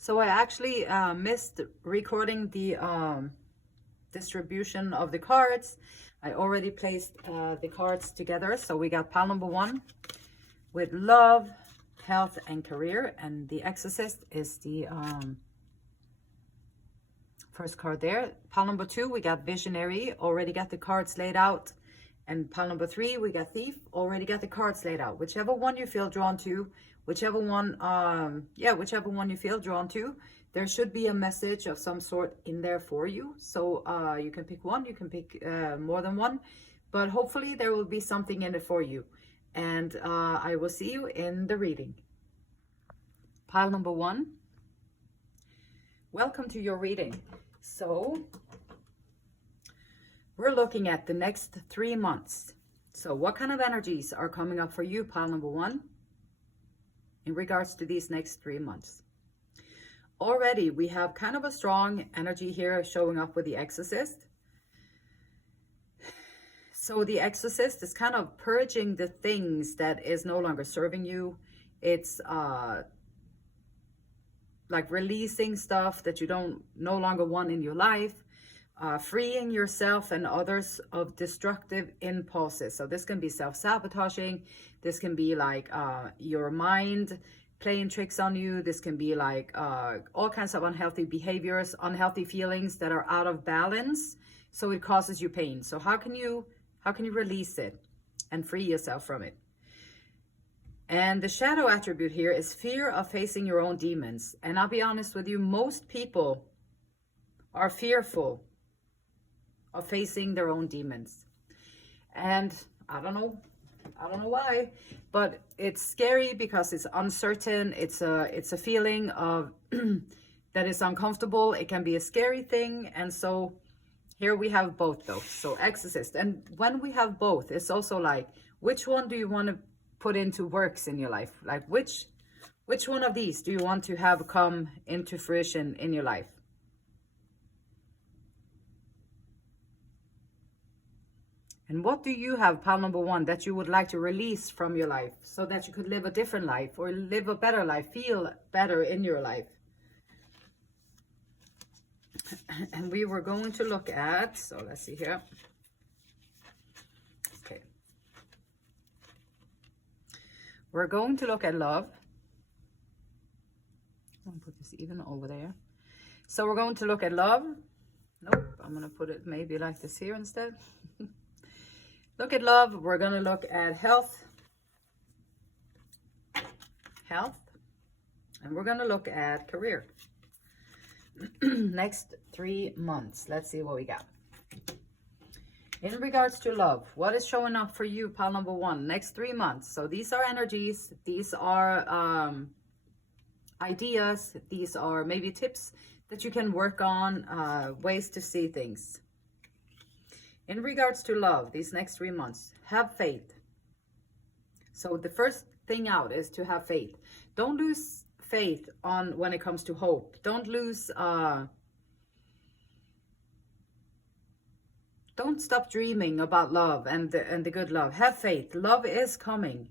So I actually missed recording the distribution of the cards. I already placed the cards together. So we got pile number 1 with love, health, and career. And the Exorcist is the first card there. Pile number 2, we got visionary. Already got the cards laid out. And pile number 3, we got thief. Already got the cards laid out. Whichever one you feel drawn to, whichever one you feel drawn to, there should be a message of some sort in there for you. So you can pick one, you can pick more than one, but hopefully there will be something in it for you. And I will see you in the reading. Pile number 1, welcome to your reading. So we're looking at the next 3 months. So what kind of energies are coming up for you, pile number 1, in regards to these next 3 months? Already we have kind of a strong energy here showing up with the Exorcist. So the Exorcist is kind of purging the things that is no longer serving you. It's like releasing stuff that you no longer want in your life. Freeing yourself and others of destructive impulses. So this can be self-sabotaging. This can be like your mind playing tricks on you. This can be like all kinds of unhealthy behaviors, unhealthy feelings that are out of balance. So it causes you pain. So how can you release it and free yourself from it? And the shadow attribute here is fear of facing your own demons. And I'll be honest with you, most people are fearful of facing their own demons. And I don't know why, but it's scary because it's uncertain. It's a feeling of that is uncomfortable. It can be a scary thing. And so here we have both though. So Exorcist. And when we have both, it's also like, which one do you want to put into works in your life? Like which one of these do you want to have come into fruition in your life? And what do you have, pile number 1, that you would like to release from your life so that you could live a different life or live a better life, feel better in your life? And we were going to look at, so let's see here. Okay. We're going to look at love. I'm going to put this even over there. So we're going to look at love. Nope, I'm going to put it maybe like this here instead. Look at love. We're going to look at health. And we're going to look at career. Next 3 months. Let's see what we got. In regards to love, what is showing up for you, pile number 1, next 3 months? So these are energies. These are ideas. These are maybe tips that you can work on, ways to see things. In regards to love, these next 3 months, have faith. So the first thing out is to have faith. Don't lose faith on when it comes to hope. Don't lose, don't stop dreaming about love and the good love. Have faith. Love is coming.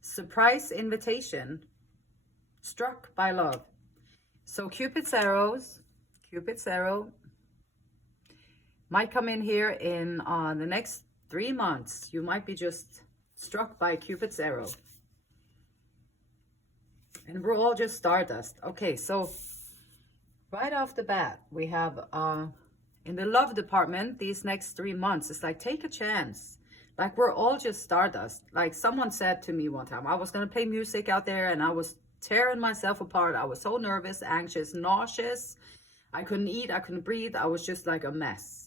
Surprise invitation. Struck by love. So Cupid's arrow might come in here in the next 3 months. You might be just struck by Cupid's arrow. And we're all just stardust. Okay, so right off the bat, we have in the love department, these next 3 months, it's like, take a chance. Like, we're all just stardust. Like someone said to me one time, I was going to play music out there and I was tearing myself apart. I was so nervous, anxious, nauseous. I couldn't eat, I couldn't breathe. I was just like a mess.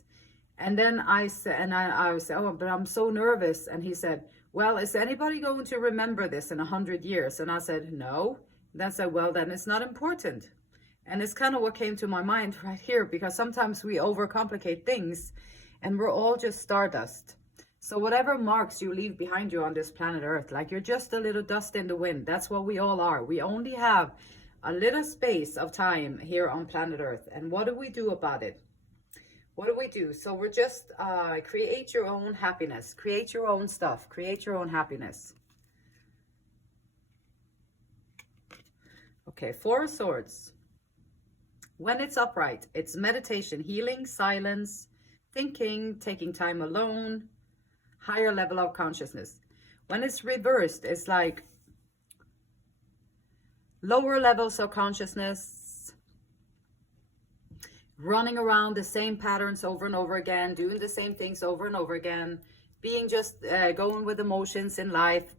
And then I said, oh, but I'm so nervous. And he said, well, is anybody going to remember this in 100 years? And I said, no. Then I said, well, then it's not important. And it's kind of what came to my mind right here, because sometimes we overcomplicate things and we're all just stardust. So whatever marks you leave behind you on this planet Earth, like you're just a little dust in the wind. That's what we all are. We only have a little space of time here on planet Earth. And what do we do about it? What do we do? So we're just create your own happiness, create your own stuff, create your own happiness. Okay, Four of Swords. When it's upright, it's meditation, healing, silence, thinking, taking time alone, higher level of consciousness. When it's reversed, it's like lower levels of consciousness, running around the same patterns over and over again, doing the same things over and over again, being just going with emotions in life,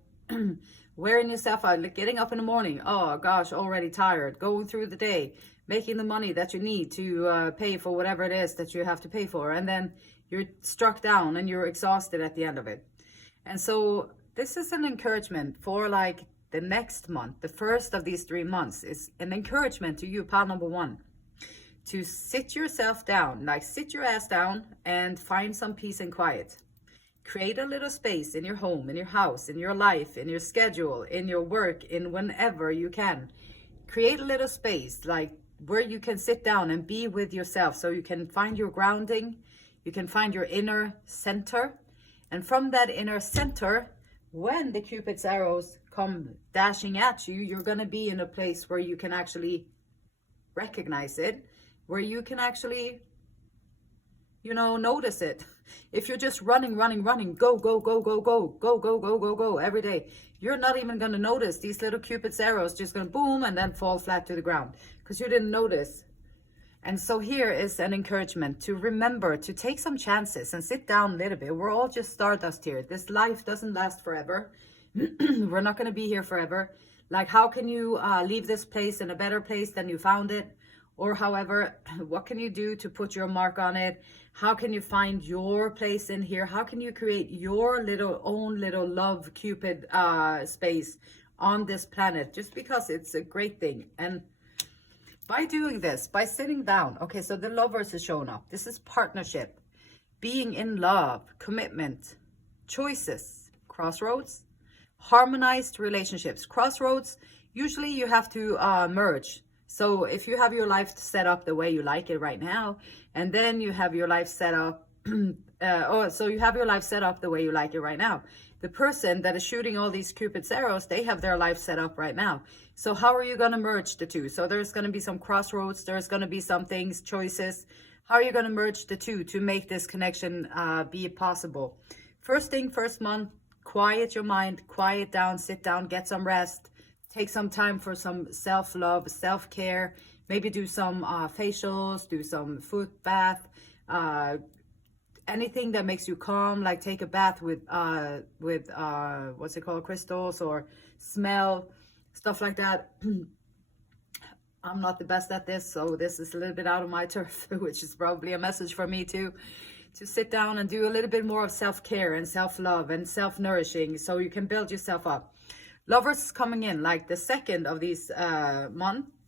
wearing yourself out, like getting up in the morning, oh gosh, already tired, going through the day, making the money that you need to pay for whatever it is that you have to pay for, and then you're struck down and you're exhausted at the end of it. And so this is an encouragement for like the next month. The first of these 3 months is an encouragement to you, pile number one, to sit yourself down, like sit your ass down and find some peace and quiet. Create a little space in your home, in your house, in your life, in your schedule, in your work, in whenever you can. Create a little space like where you can sit down and be with yourself, so you can find your grounding, you can find your inner center. And from that inner center, when the Cupid's arrows come dashing at you, you're going to be in a place where you can actually recognize it, where you can actually, you know, notice it. If you're just running, go every day, you're not even going to notice these little Cupid's arrows just going to boom and then fall flat to the ground because you didn't notice. And so here is an encouragement to remember to take some chances and sit down a little bit. We're all just stardust here. This life doesn't last forever. We're not going to be here forever. Like, how can you leave this place in a better place than you found it? Or however, what can you do to put your mark on it? How can you find your place in here? How can you create your own little love Cupid space on this planet? Just because it's a great thing. And by doing this, by sitting down, okay, so the Lovers is showing up. This is partnership, being in love, commitment, choices, crossroads, harmonized relationships. Crossroads, usually you have to merge. So if you have your life set up the way you like it right now, and then you have your life set up, so you have your life set up the way you like it right now. The person that is shooting all these Cupid's arrows, they have their life set up right now. So how are you going to merge the two? So there's going to be some crossroads. There's going to be some things, choices. How are you going to merge the two to make this connection be possible? First thing, first month, quiet your mind, quiet down, sit down, get some rest. Take some time for some self-love, self-care. Maybe do some facials, do some foot bath, anything that makes you calm, like take a bath with what's it called, crystals, or smell, stuff like that. I'm not the best at this, so this is a little bit out of my turf, which is probably a message for me too, to sit down and do a little bit more of self-care and self-love and self-nourishing, so you can build yourself up. Lovers is coming in like the second of these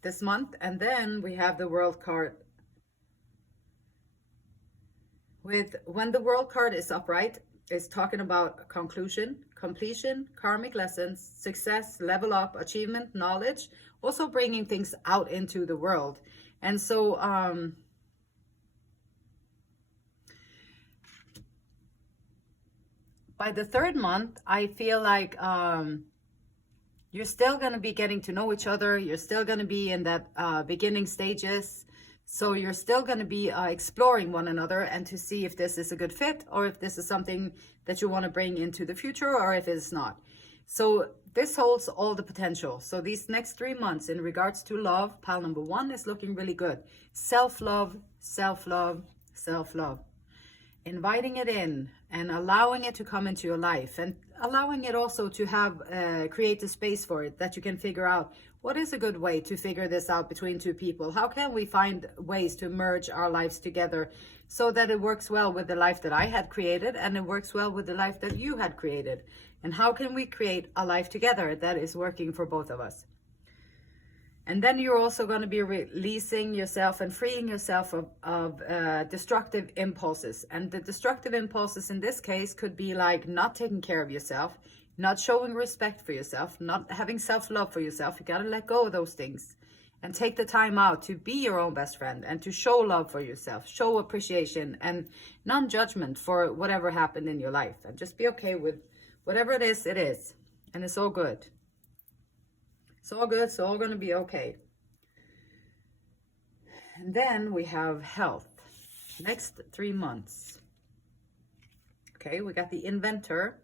this month, and then we have the World card. When the World card is upright, it's talking about conclusion, completion, karmic lessons, success, level up, achievement, knowledge, also bringing things out into the world. And so by the third month, I feel like you're still going to be getting to know each other. You're still going to be in that beginning stages. So you're still going to be exploring one another and to see if this is a good fit, or if this is something that you want to bring into the future, or if it's not. So this holds all the potential. So these next 3 months in regards to love, pile number one is looking really good. Self-love, self-love, self-love. Inviting it in and allowing it to come into your life, and allowing it also to have create a space for it, that you can figure out what is a good way to figure this out between two people. How can we find ways to merge our lives together so that it works well with the life that I had created and it works well with the life that you had created? And how can we create a life together that is working for both of us? And then you're also going to be releasing yourself and freeing yourself of destructive impulses. And the destructive impulses in this case could be like not taking care of yourself, not showing respect for yourself, not having self-love for yourself. You got to let go of those things and take the time out to be your own best friend and to show love for yourself, show appreciation and non-judgment for whatever happened in your life. And just be okay with whatever it is, and it's all good. It's all good. It's all going to be okay. And then we have health. Next 3 months. Okay, we got the inventor.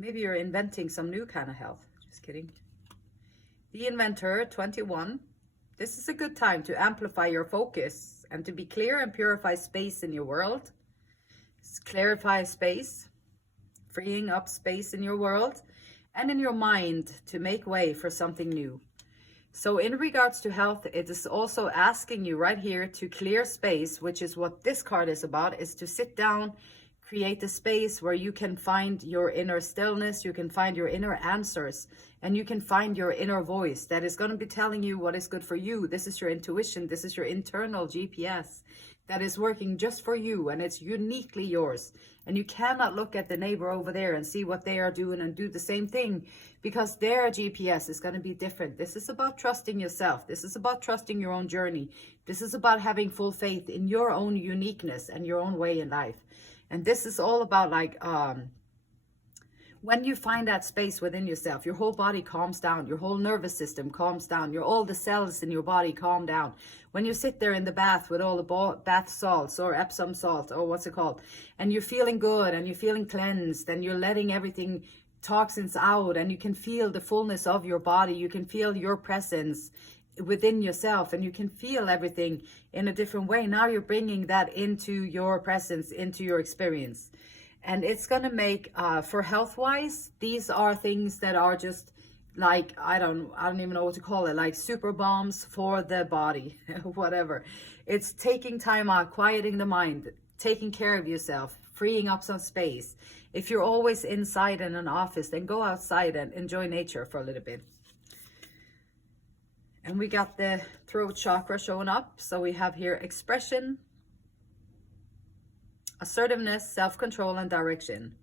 Maybe you're inventing some new kind of health. Just kidding. The inventor, 21. This is a good time to amplify your focus and to be clear and purify space in your world. Clarify space, freeing up space in your world and in your mind to make way for something new. So in regards to health, it is also asking you right here to clear space, which is what this card is about, is to sit down, create a space where you can find your inner stillness, you can find your inner answers, and you can find your inner voice that is going to be telling you what is good for you. This is your intuition. This is your internal GPS that is working just for you, and it's uniquely yours. And you cannot look at the neighbor over there and see what they are doing and do the same thing, because their GPS is going to be different. This is about trusting yourself. This is about trusting your own journey. This is about having full faith in your own uniqueness and your own way in life. And this is all about like, when you find that space within yourself, your whole body calms down, your whole nervous system calms down, all the cells in your body calm down. When you sit there in the bath with all the bath salts or Epsom salt or what's it called, and you're feeling good and you're feeling cleansed and you're letting everything, toxins out, and you can feel the fullness of your body, you can feel your presence within yourself, and you can feel everything in a different way. Now you're bringing that into your presence, into your experience. And it's going to make, for health-wise, these are things that are just like, I don't even know what to call it, like super bombs for the body, whatever. It's taking time out, quieting the mind, taking care of yourself, freeing up some space. If you're always inside in an office, then go outside and enjoy nature for a little bit. And we got the throat chakra showing up. So we have here expression, assertiveness, self-control, and direction,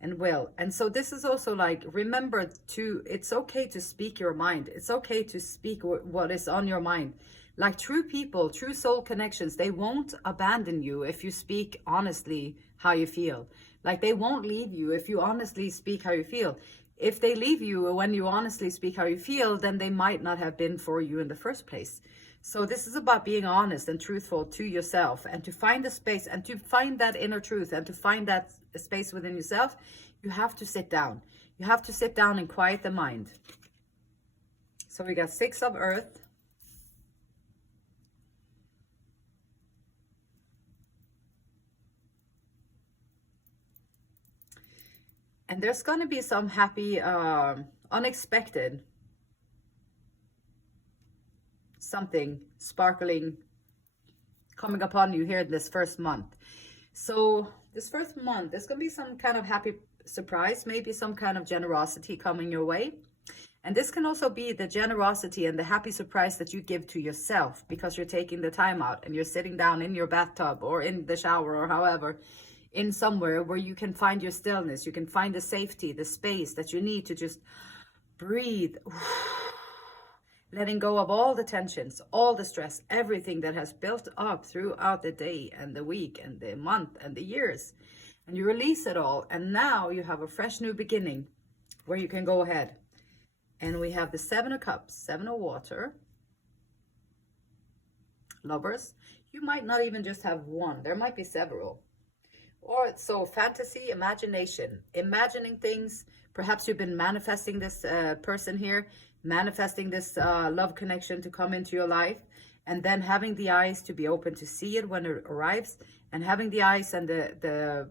and will. And so this is also like, remember to, it's okay to speak your mind. It's okay to speak what is on your mind. Like true people, true soul connections, they won't abandon you if you speak honestly how you feel. Like they won't leave you if you honestly speak how you feel. If they leave you when you honestly speak how you feel, then they might not have been for you in the first place. So this is about being honest and truthful to yourself, and to find a space and to find that inner truth and to find that space within yourself. You have to sit down. You have to sit down and quiet the mind. So we got 6 of Earth. And there's going to be some happy, unexpected, something sparkling coming upon you here in this first month. So this first month, there's going to be some kind of happy surprise, maybe some kind of generosity coming your way. And this can also be the generosity and the happy surprise that you give to yourself, because you're taking the time out and you're sitting down in your bathtub or in the shower or however, in somewhere where you can find your stillness. You can find the safety, the space that you need to just breathe. Letting go of all the tensions, all the stress, everything that has built up throughout the day and the week and the month and the years. And you release it all. And now you have a fresh new beginning where you can go ahead. And we have the 7 of Cups, 7 of Water. Lovers. You might not even just have one. There might be several. Or so fantasy, imagination, imagining things. Perhaps you've been manifesting this person here, manifesting this love connection to come into your life, and then having the eyes to be open to see it when it arrives, and having the eyes and the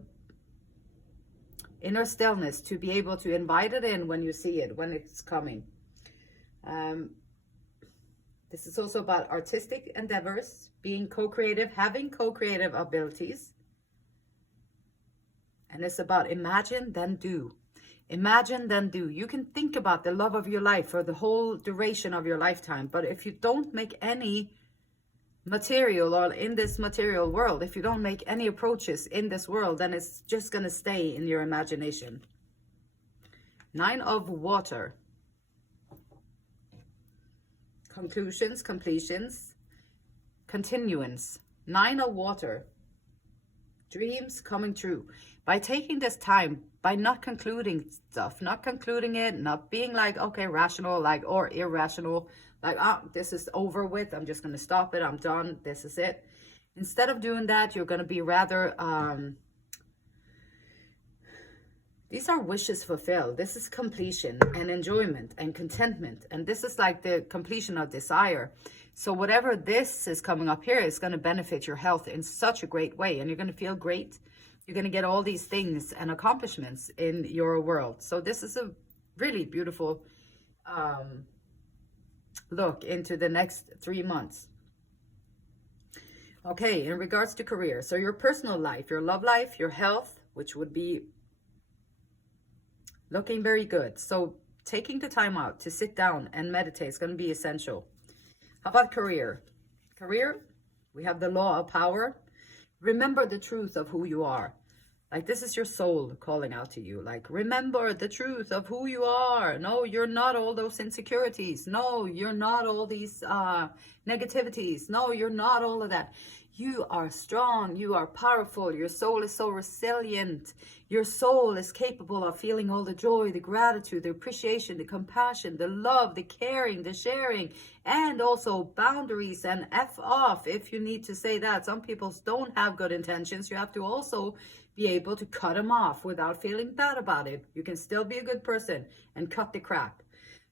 inner stillness to be able to invite it in when you see it, when it's coming. This is also about artistic endeavors, being co-creative, having co-creative abilities. And it's about imagine, then do. Imagine, then do. You can think about the love of your life for the whole duration of your lifetime. But if you don't make any material, or in this material world, if you don't make any approaches in this world, then it's just going to stay in your imagination. 9 of Water. Conclusions, completions, continuance. 9 of Water. Dreams coming true. By taking this time, by not concluding stuff, not concluding it, not being like, okay, rational, like, or irrational, like, this is over with. I'm just going to stop it. I'm done. This is it. Instead of doing that, you're going to be rather, these are wishes fulfilled. This is completion and enjoyment and contentment. And this is like the completion of desire. So whatever this is coming up here is going to benefit your health in such a great way. And you're going to feel great. You're going to get all these things and accomplishments in your world. So this is a really beautiful look into the next 3 months. Okay, in regards to career. So your personal life, your love life, your health, which would be looking very good. So taking the time out to sit down and meditate is going to be essential. How about career? Career, we have the law of power. Remember the truth of who you are. Like, this is your soul calling out to you. Like, remember the truth of who you are. No, you're not all those insecurities. No, you're not all these negativities. No, you're not all of that. You are strong. You are powerful. Your soul is so resilient. Your soul is capable of feeling all the joy, the gratitude, the appreciation, the compassion, the love, the caring, the sharing, and also boundaries and F off if you need to say that. Some people don't have good intentions. You have to also be able to cut them off without feeling bad about it. You can still be a good person and cut the crap.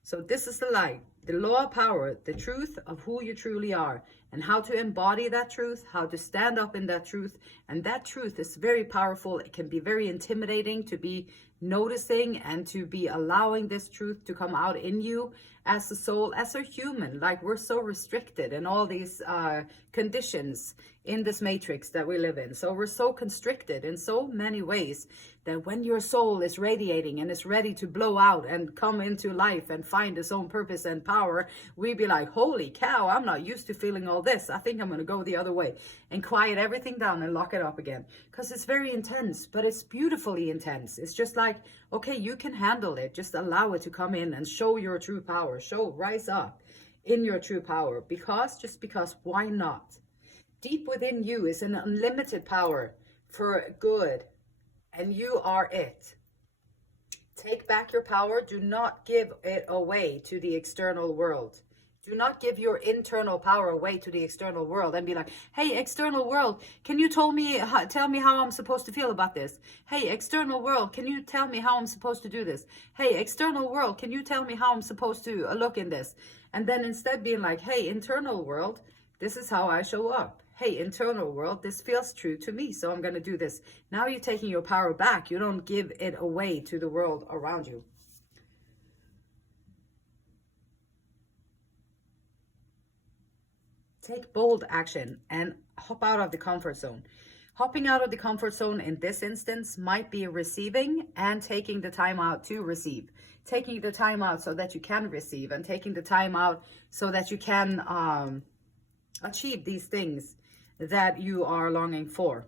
So this is the light, the law of power, the truth of who you truly are, and how to embody that truth, how to stand up in that truth. And that truth is very powerful. It can be very intimidating to be noticing and to be allowing this truth to come out in you as a soul, as a human. Like, we're so restricted in all these conditions in this matrix that we live in. So we're so constricted in so many ways that when your soul is radiating and is ready to blow out and come into life and find its own purpose and power, we be like, holy cow, I'm not used to feeling all this. I think I'm going to go the other way, and quiet everything down and lock it up again. Because it's very intense, but it's beautifully intense. It's just like, okay, you can handle it. Just allow it to come in and show your true power. Rise up in your true power. Just because, why not? Deep within you is an unlimited power for good, and you are it. Take back your power. Do not give it away to the external world. Do not give your internal power away to the external world and be like, hey, external world, can you tell me how I'm supposed to feel about this? Hey, external world, can you tell me how I'm supposed to do this? Hey, external world, can you tell me how I'm supposed to look in this? And then instead being like, hey, internal world, this is how I show up. Hey, internal world, this feels true to me, so I'm going to do this. Now you're taking your power back. You don't give it away to the world around you. Take bold action and hop out of the comfort zone. Hopping out of the comfort zone in this instance might be receiving and taking the time out to receive. Taking the time out so that you can receive, and taking the time out so that you can achieve these things that you are longing for.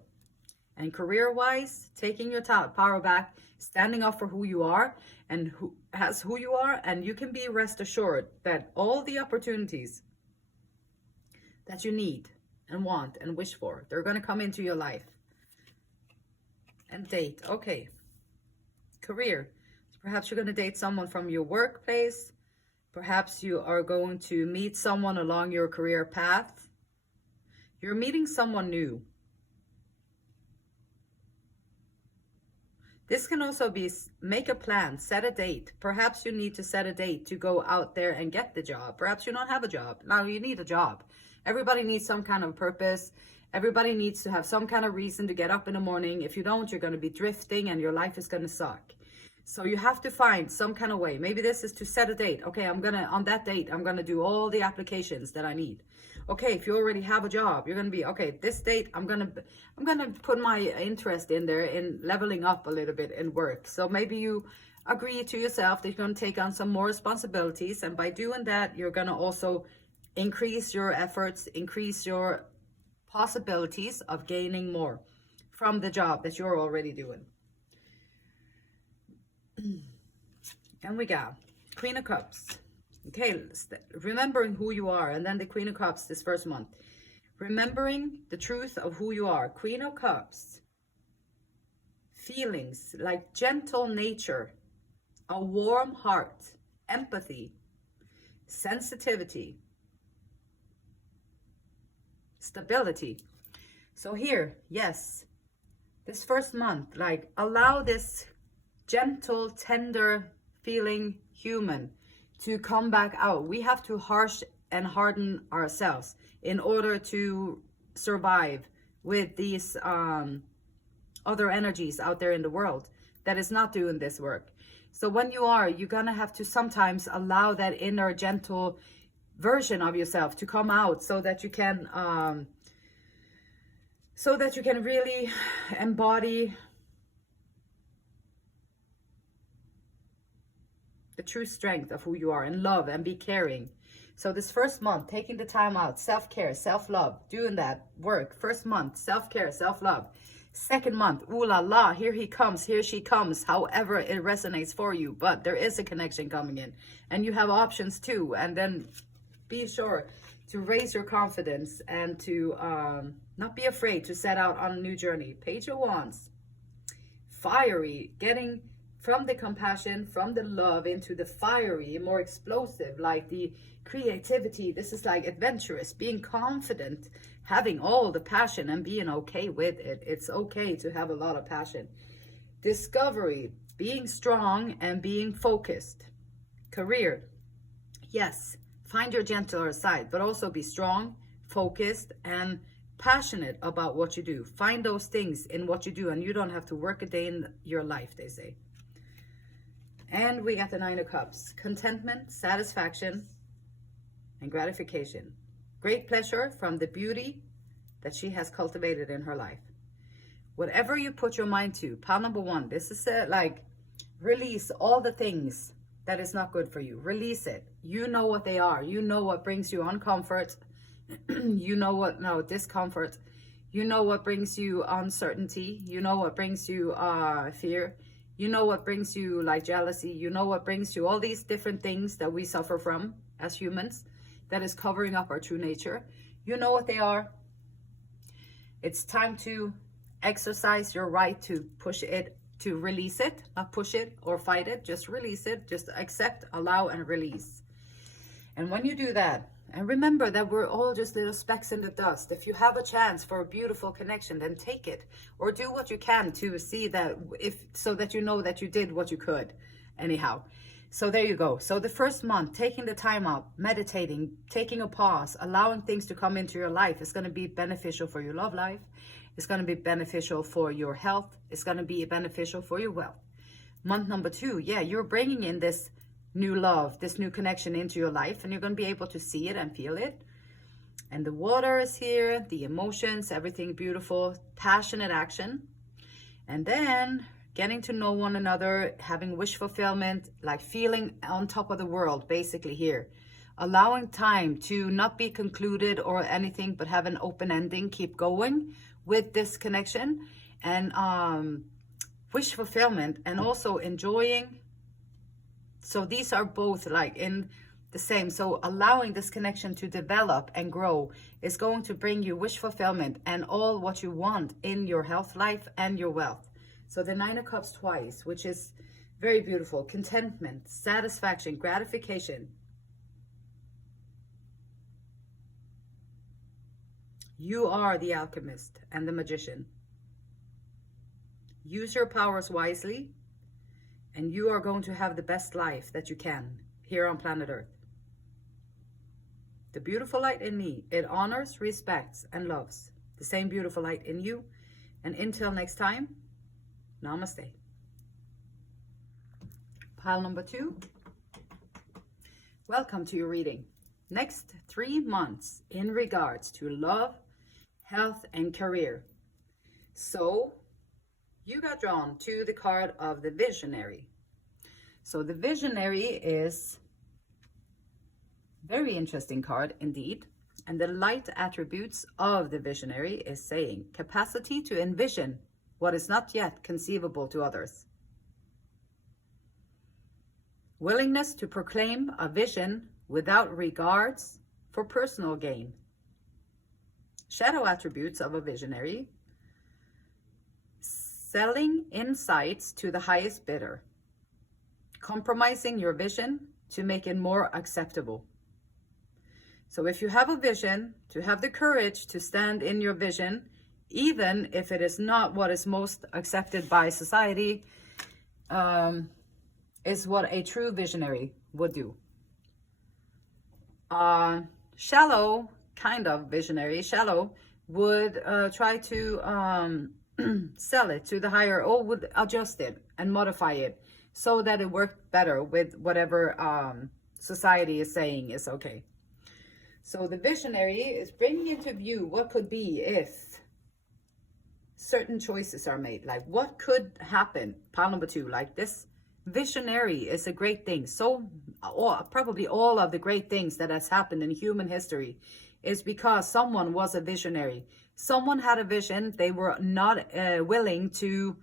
And career-wise, taking your power back, standing up for who you are and who you are, and you can be rest assured that all the opportunities that you need and want and wish for, they're going to come into your life. And date. Okay. Career. Perhaps you're going to date someone from your workplace. Perhaps you are going to meet someone along your career path. You're meeting someone new. This can also be make a plan, set a date. Perhaps you need to set a date to go out there and get the job. Perhaps you don't have a job. Now you need a job. Everybody needs some kind of purpose. Everybody needs to have some kind of reason to get up in the morning. If you don't, you're going to be drifting and your life is going to suck. So you have to find some kind of way. Maybe this is to set a date. Okay, on that date, I'm going to do all the applications that I need. Okay, if you already have a job, you're going to be, okay, this date, I'm going to put my interest in there in leveling up a little bit in work. So maybe you agree to yourself that you're going to take on some more responsibilities. And by doing that, you're going to also increase your efforts, increase your possibilities of gaining more from the job that you're already doing. And we got Queen of Cups. Okay, remembering who you are. And then the Queen of Cups this first month. Remembering the truth of who you are. Queen of Cups. feelings, like gentle nature, a warm heart, empathy, sensitivity, stability. So here, yes, this first month, like allow this gentle, tender feeling human to come back out. We have to harsh and harden ourselves in order to survive with these other energies out there in the world that is not doing this work. So when you're gonna have to sometimes allow that inner gentle version of yourself to come out so that you can really embody the true strength of who you are and love and be caring. So this first month, taking the time out, self-care, self-love, doing that work. First month, self-care, self-love. Second month, ooh la la, here he comes, here she comes, however it resonates for you. But there is a connection coming in and you have options too. And then be sure to raise your confidence and to not be afraid to set out on a new journey. Page of Wands, fiery, getting from the compassion, from the love into the fiery, more explosive, like the creativity. This is like adventurous, being confident, having all the passion and being okay with it. It's okay to have a lot of passion. Discovery, being strong and being focused. Career, yes, find your gentler side, but also be strong, focused, and passionate about what you do. Find those things in what you do, and you don't have to work a day in your life, they say. And we got the Nine of Cups. Contentment, satisfaction, and gratification. Great pleasure from the beauty that she has cultivated in her life. Whatever you put your mind to, pile number one, this is like release all the things that is not good for you. Release it. You know what they are. You know what brings you uncomfort. You know what, no, discomfort. You know what brings you uncertainty. You know what brings you fear. You know what brings you like jealousy. You know what brings you all these different things that we suffer from as humans that is covering up our true nature. You know what they are. It's time to exercise your right to push it, to release it, not push it or fight it. Just release it. Just accept, allow, and release. And when you do that, and remember that we're all just little specks in the dust. If you have a chance for a beautiful connection, then take it, or do what you can to see that, so that you know that you did what you could anyhow. So there you go. So the first month, taking the time out, meditating, taking a pause, allowing things to come into your life is going to be beneficial for your love life. It's going to be beneficial for your health. It's going to be beneficial for your wealth. Month number 2, yeah, you're bringing in this new love, this new connection into your life, and you're going to be able to see it and feel it. And the water is here, the emotions, everything beautiful, passionate action. And then getting to know one another, having wish fulfillment, like feeling on top of the world, basically here. Allowing time to not be concluded or anything, but have an open ending, keep going with this connection. And wish fulfillment, and also enjoying. So these are both like in the same. So allowing this connection to develop and grow is going to bring you wish fulfillment and all what you want in your health life and your wealth. So the Nine of Cups twice, which is very beautiful. Contentment, satisfaction, gratification. You are the alchemist and the magician. Use your powers wisely, and you are going to have the best life that you can here on planet Earth. The beautiful light in me, it honors, respects, and loves the same beautiful light in you. And until next time, namaste. Pile number 2. Welcome to your reading. Next 3 months in regards to love, health, and career. So you got drawn to the card of the Visionary. So the Visionary is a very interesting card indeed. And the light attributes of the Visionary is saying capacity to envision what is not yet conceivable to others. Willingness to proclaim a vision without regards for personal gain. Shadow attributes of a Visionary: selling insights to the highest bidder, compromising your vision to make it more acceptable. So if you have a vision, to have the courage to stand in your vision, even if it is not what is most accepted by society, is what a true visionary would do. Shallow, kind of visionary, shallow, would try to sell it to the higher, or would adjust it and modify it so that it worked better with whatever society is saying is okay. So the visionary is bringing into view what could be if certain choices are made. Like what could happen? Pile number 2, like this visionary is a great thing. So probably all of the great things that has happened in human history is because someone was a visionary. Someone had a vision. They were not willing to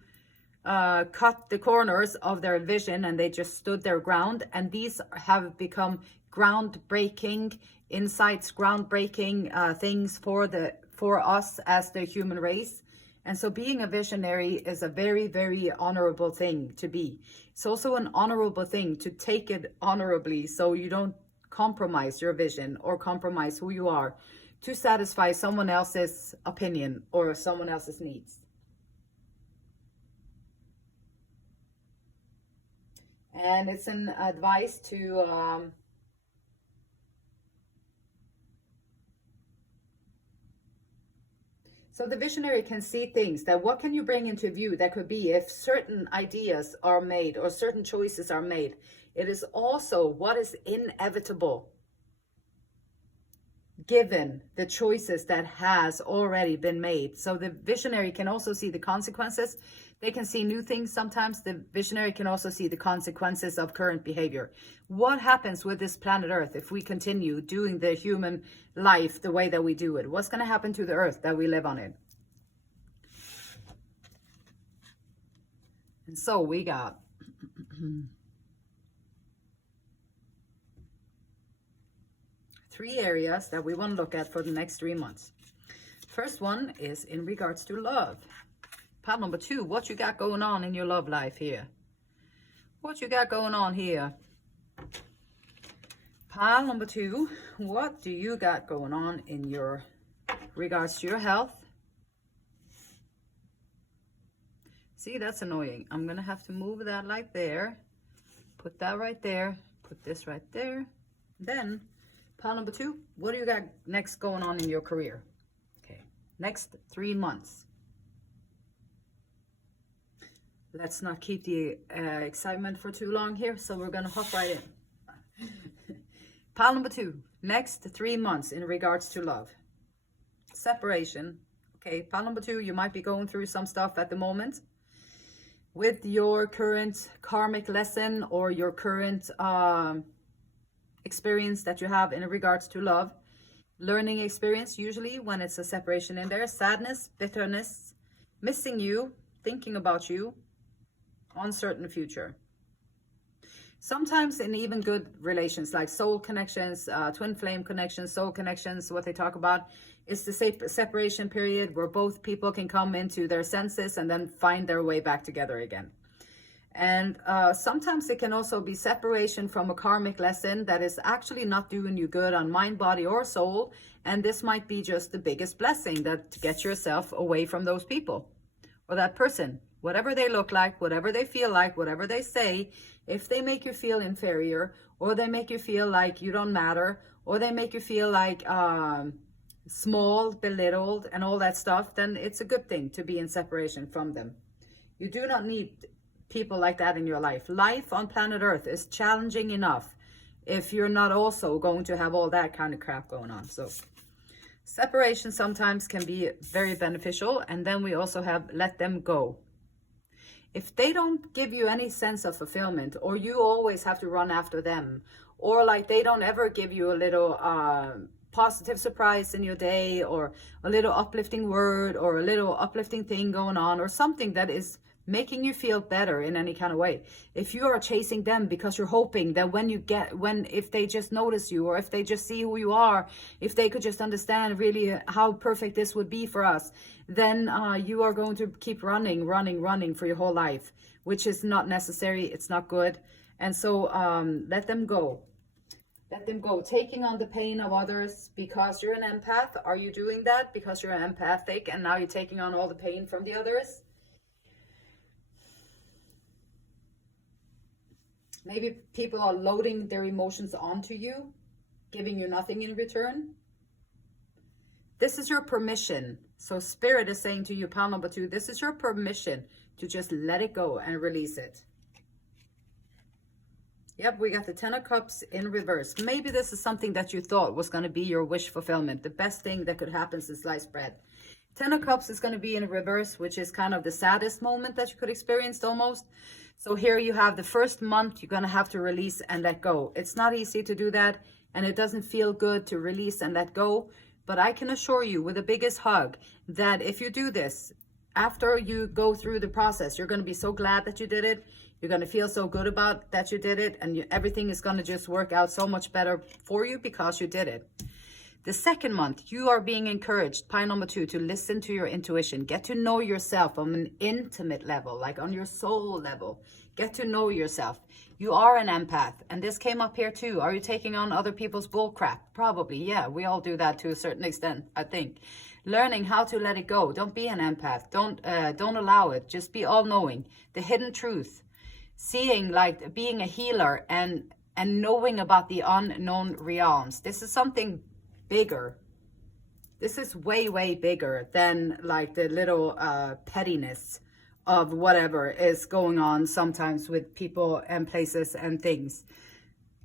cut the corners of their vision, and they just stood their ground. And these have become groundbreaking insights, groundbreaking things for us as the human race. And so being a visionary is a very, very honorable thing to be. It's also an honorable thing to take it honorably, so you don't compromise your vision or compromise who you are to satisfy someone else's opinion or someone else's needs. And it's an advice to so the visionary can see things that what can you bring into view that could be if certain ideas are made or certain choices are made. It is also what is inevitable given the choices that has already been made. So the visionary can also see the consequences. They can see new things. Sometimes the visionary can also see the consequences of current behavior. What happens with this planet Earth if we continue doing the human life the way that we do it? What's going to happen to the Earth that we live on it? And so we got 3 areas that we want to look at for the next 3 months. First one is in regards to love. Pile number 2, what you got going on in your love life here? What you got going on here? Pile number 2, what do you got going on in your regards to your health? See, that's annoying. I'm going to have to move that like there. Put that right there. Put this right there. Then, pile number 2, what do you got next going on in your career? Okay, next 3 months. Let's not keep the excitement for too long here, so we're going to hop right in. Pile number 2, next 3 months in regards to love. Separation. Okay, pile number 2, you might be going through some stuff at the moment with your current karmic lesson or your current experience that you have in regards to love. Learning experience, usually when it's a separation in there. Sadness, bitterness, missing you, thinking about you, uncertain future. Sometimes in even good relations like soul connections, twin flame connections, soul connections, what they talk about is the separation period where both people can come into their senses and then find their way back together again. And sometimes it can also be separation from a karmic lesson that is actually not doing you good on mind, body, or soul. And this might be just the biggest blessing, that to get yourself away from those people or that person. Whatever they look like, whatever they feel like, whatever they say, if they make you feel inferior, or they make you feel like you don't matter, or they make you feel like small, belittled, and all that stuff, then it's a good thing to be in separation from them. You do not need people like that in your life. Life on planet Earth is challenging enough if you're not also going to have all that kind of crap going on. So separation sometimes can be very beneficial. And then we also have let them go. If they don't give you any sense of fulfillment, or you always have to run after them, or like they don't ever give you a little positive surprise in your day, or a little uplifting word, or a little uplifting thing going on, or something that is making you feel better in any kind of way. If you are chasing them because you're hoping that if they just notice you, or if they just see who you are, if they could just understand really how perfect this would be for us, then you are going to keep running for your whole life, which is not necessary. It's not good. And so let them go. Let them go. Taking on the pain of others because you're an empath. Are you doing that because you're empathic and now you're taking on all the pain from the others? Maybe people are loading their emotions onto you, giving you nothing in return. This is your permission. So Spirit is saying to you, pile number 2, this is your permission to just let it go and release it. Yep, we got the 10 of Cups in reverse. Maybe this is something that you thought was going to be your wish fulfillment. The best thing that could happen since sliced bread. 10 of Cups is going to be in reverse, which is kind of the saddest moment that you could experience almost. So here you have the first month you're going to have to release and let go. It's not easy to do that, and it doesn't feel good to release and let go. But I can assure you with the biggest hug that if you do this, after you go through the process, you're going to be so glad that you did it. You're going to feel so good about that you did it, and everything is going to just work out so much better for you because you did it. The second month, you are being encouraged, pile number 2, to listen to your intuition. Get to know yourself on an intimate level, like on your soul level. Get to know yourself. You are an empath, and this came up here too. Are you taking on other people's bull crap? Probably, yeah. We all do that to a certain extent, I think. Learning how to let it go. Don't be an empath. Don't allow it. Just be all-knowing. The hidden truth. Seeing, like being a healer and knowing about the unknown realms. This is something bigger. This is way bigger than like the little pettiness of whatever is going on sometimes with people and places and things.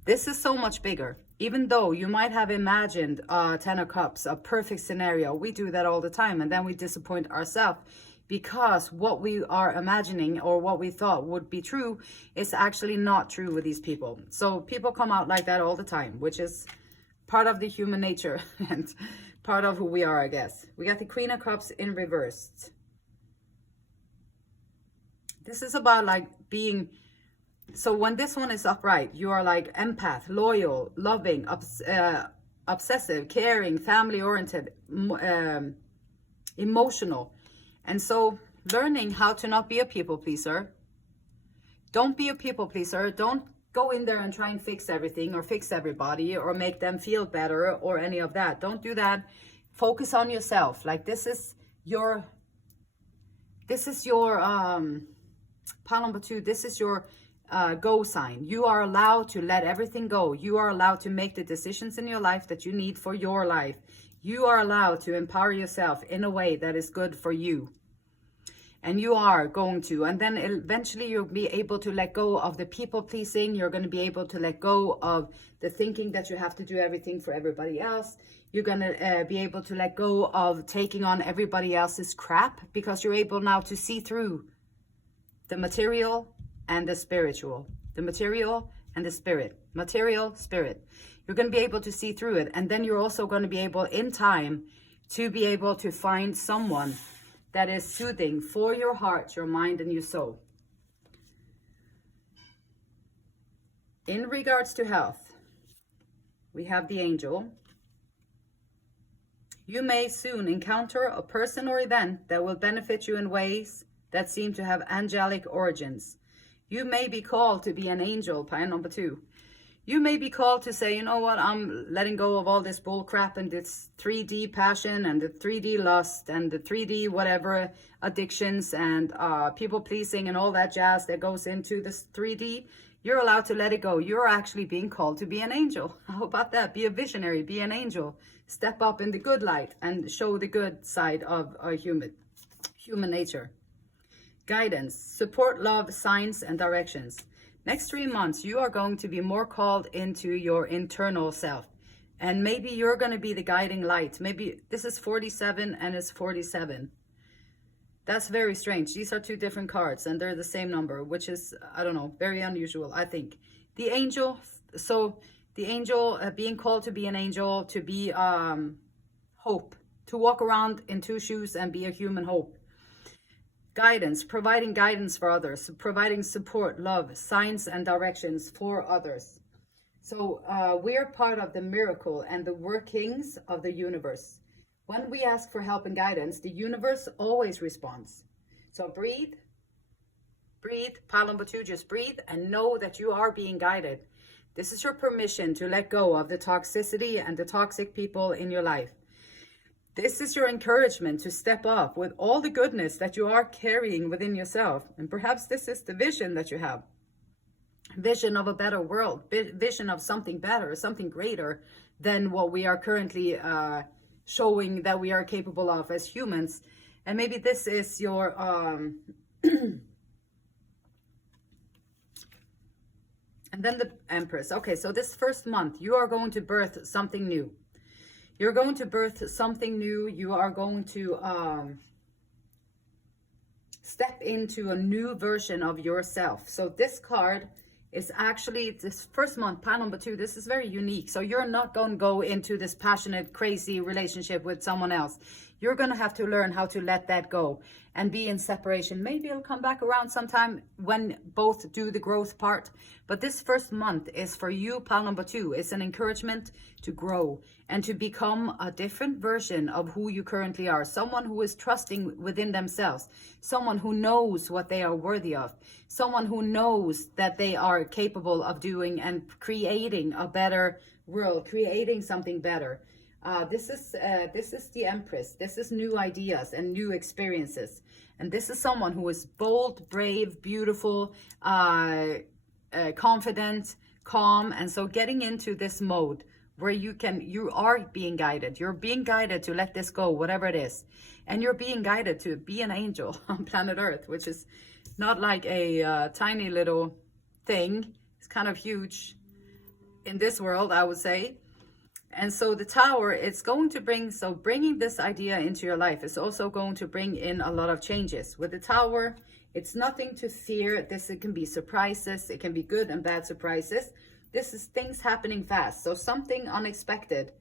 This is so much bigger. Even though you might have imagined 10 of Cups, a perfect scenario. We do that all the time, and then we disappoint ourselves because what we are imagining or what we thought would be true is actually not true with these people. So people come out like that all the time, which is part of the human nature and part of who we are, I guess. We got the Queen of Cups in reverse. This is about like being, so when this one is upright, you are like empath, loyal, loving, obsessive, caring, family-oriented, emotional. And so learning how to not be a people pleaser. Don't be a people pleaser. Don't go in there and try and fix everything or fix everybody or make them feel better or any of that. Don't do that. Focus on yourself. Like this is your pile number 2. This is your go sign. You are allowed to let everything go. You are allowed to make the decisions in your life that you need for your life. You are allowed to empower yourself in a way that is good for you. And you are going to. And then eventually you'll be able to let go of the people pleasing. You're going to be able to let go of the thinking that you have to do everything for everybody else. You're going to be able to let go of taking on everybody else's crap because you're able now to see through the material and the spiritual. The material and the spirit. Material, spirit. You're going to be able to see through it. And then you're also going to be able in time to be able to find someone that is soothing for your heart, your mind, and your soul. In regards to health, we have the Angel. You may soon encounter a person or event that will benefit you in ways that seem to have angelic origins. You may be called to be an angel, pile number 2. You may be called to say, you know what, I'm letting go of all this bull crap and this 3D passion and the 3D lust and the 3D whatever addictions and people pleasing and all that jazz that goes into this 3D. You're allowed to let it go. You're actually being called to be an angel. How about that? Be a visionary, be an angel. Step up in the good light and show the good side of human nature. Guidance, support, love, signs, and directions. Next 3 months, you are going to be more called into your internal self. And maybe you're going to be the guiding light. Maybe this is 47 and it's 47. That's very strange. These are 2 different cards and they're the same number, which is, I don't know, very unusual, I think. The angel, so the angel, being called to be an angel, to be hope, to walk around in 2 shoes and be a human hope. Guidance, providing guidance for others, providing support, love, signs and directions for others. So we're part of the miracle and the workings of the universe. When we ask for help and guidance, the universe always responds. So breathe, Palambatu, just breathe and know that you are being guided. This is your permission to let go of the toxicity and the toxic people in your life. This is your encouragement to step up with all the goodness that you are carrying within yourself. And perhaps this is the vision that you have. Vision of a better world, vision of something better, something greater than what we are currently showing that we are capable of as humans. And maybe this is your and then the Empress. Okay, so this first month you are going to birth something new. You're going to birth something new. You are going to step into a new version of yourself. So this card is actually this first month, panel number 2. This is very unique. So you're not going to go into this passionate, crazy relationship with someone else. You're going to have to learn how to let that go and be in separation. Maybe it'll come back around sometime when both do the growth part. But this first month is for you, pile number 2. It's an encouragement to grow and to become a different version of who you currently are. Someone who is trusting within themselves. Someone who knows what they are worthy of. Someone who knows that they are capable of doing and creating a better world, creating something better. This is the Empress. This is new ideas and new experiences. And this is someone who is bold, brave, beautiful, confident, calm. And so getting into this mode where you are being guided. You're being guided to let this go, whatever it is. And you're being guided to be an angel on planet Earth, which is not like a tiny little thing. It's kind of huge in this world, I would say. And so the Tower, it's going to bringing this idea into your life is also going to bring in a lot of changes. With the Tower, it's nothing to fear. It can be surprises. It can be good and bad surprises. This is things happening fast. So something unexpected.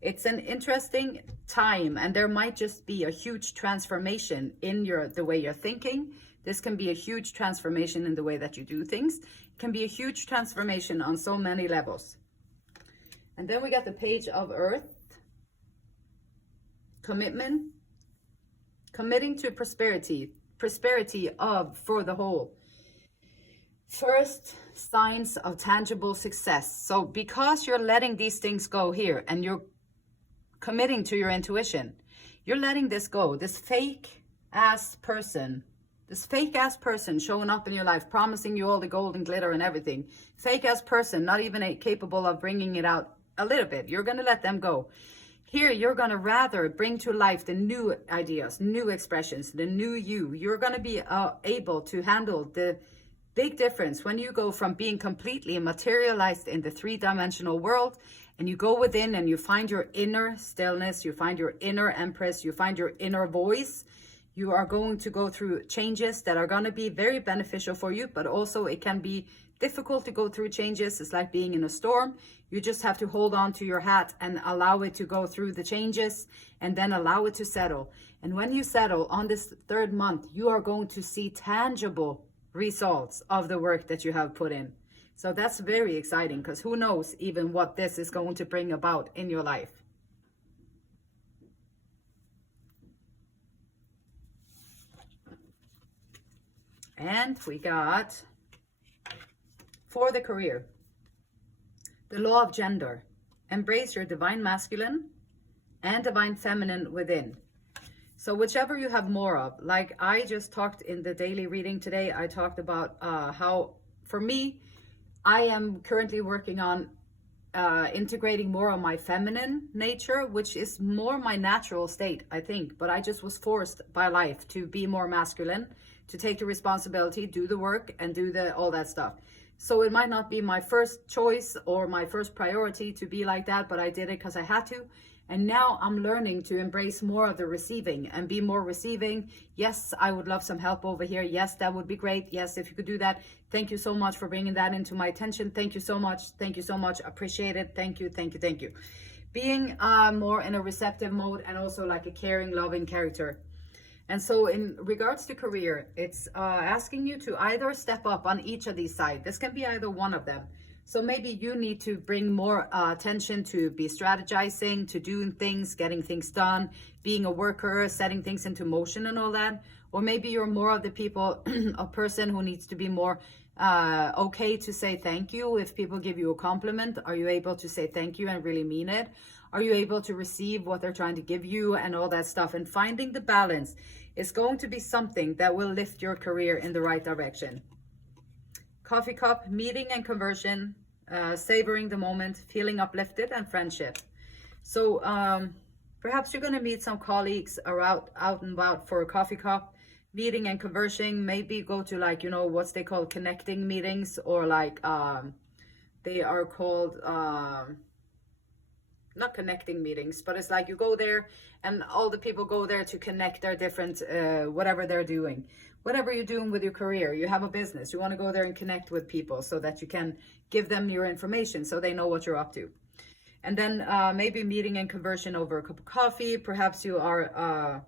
It's an interesting time, and there might just be a huge transformation in the way you're thinking. This can be a huge transformation in the way that you do things. It can be a huge transformation on so many levels. And then we got the Page of Earth. Commitment. Committing to prosperity. Prosperity for the whole. First signs of tangible success. So because you're letting these things go here and you're committing to your intuition, you're letting this go. This fake ass person showing up in your life, promising you all the gold and glitter and everything. Fake ass person, not even capable of bringing it out a little bit. You're going to let them go. Here, you're going to rather bring to life the new ideas, new expressions, the new you. You're going to be able to handle the big difference when you go from being completely materialized in the three-dimensional world and you go within and you find your inner stillness, you find your inner Empress, you find your inner voice. You are going to go through changes that are going to be very beneficial for you, but also it can be difficult to go through changes. It's like being in a storm. You just have to hold on to your hat and allow it to go through the changes and then allow it to settle. And when you settle on this third month, you are going to see tangible results of the work that you have put in. So that's very exciting, because who knows even what this is going to bring about in your life. And we got, for the career, the law of gender. Embrace your divine masculine and divine feminine within. So whichever you have more of, like I just talked in the daily reading today, I talked about how, for me, I am currently working on integrating more of my feminine nature, which is more my natural state, I think. But I just was forced by life to be more masculine, to take the responsibility, do the work, and do all that stuff. So it might not be my first choice or my first priority to be like that, but I did it because I had to. And now I'm learning to embrace more of the receiving and be more receiving. Yes, I would love some help over here. Yes, that would be great. Yes, if you could do that. Thank you so much for bringing that into my attention. Thank you so much. Thank you so much. Appreciate it. Thank you. Thank you. Thank you. Being more in a receptive mode and also like a caring, loving character. And so in regards to career, it's asking you to either step up on each of these sides. This can be either one of them. So maybe you need to bring more attention to be strategizing, to doing things, getting things done, being a worker, setting things into motion and all that. Or maybe you're more of the people, a person who needs to be more okay to say thank you. If people give you a compliment, are you able to say thank you and really mean it? Are you able to receive what they're trying to give you and all that stuff? And finding the balance is going to be something that will lift your career in the right direction. Coffee cup, meeting and conversion, savoring the moment, feeling uplifted, and friendship. So perhaps you're going to meet some colleagues out and about for a coffee cup, meeting and conversing. Maybe go to, like, you know, what's they call connecting meetings, or like they are called not connecting meetings, but it's like you go there and all the people go there to connect their different whatever they're doing. Whatever you're doing with your career, you have a business, you want to go there and connect with people so that you can give them your information so they know what you're up to. And then maybe meeting and conversion over a cup of coffee. Perhaps you are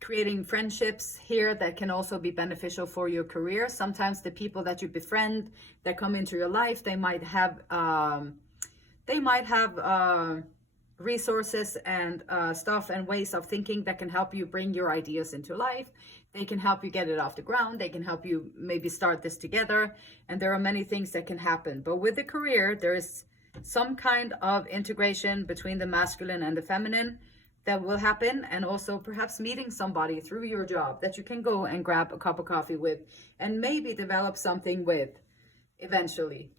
creating friendships here that can also be beneficial for your career. Sometimes the people that you befriend that come into your life, they might have resources and stuff and ways of thinking that can help you bring your ideas into life. They can help you get it off the ground. They can help you maybe start this together. And there are many things that can happen. But with the career, there is some kind of integration between the masculine and the feminine that will happen. And also perhaps meeting somebody through your job that you can go and grab a cup of coffee with and maybe develop something with eventually.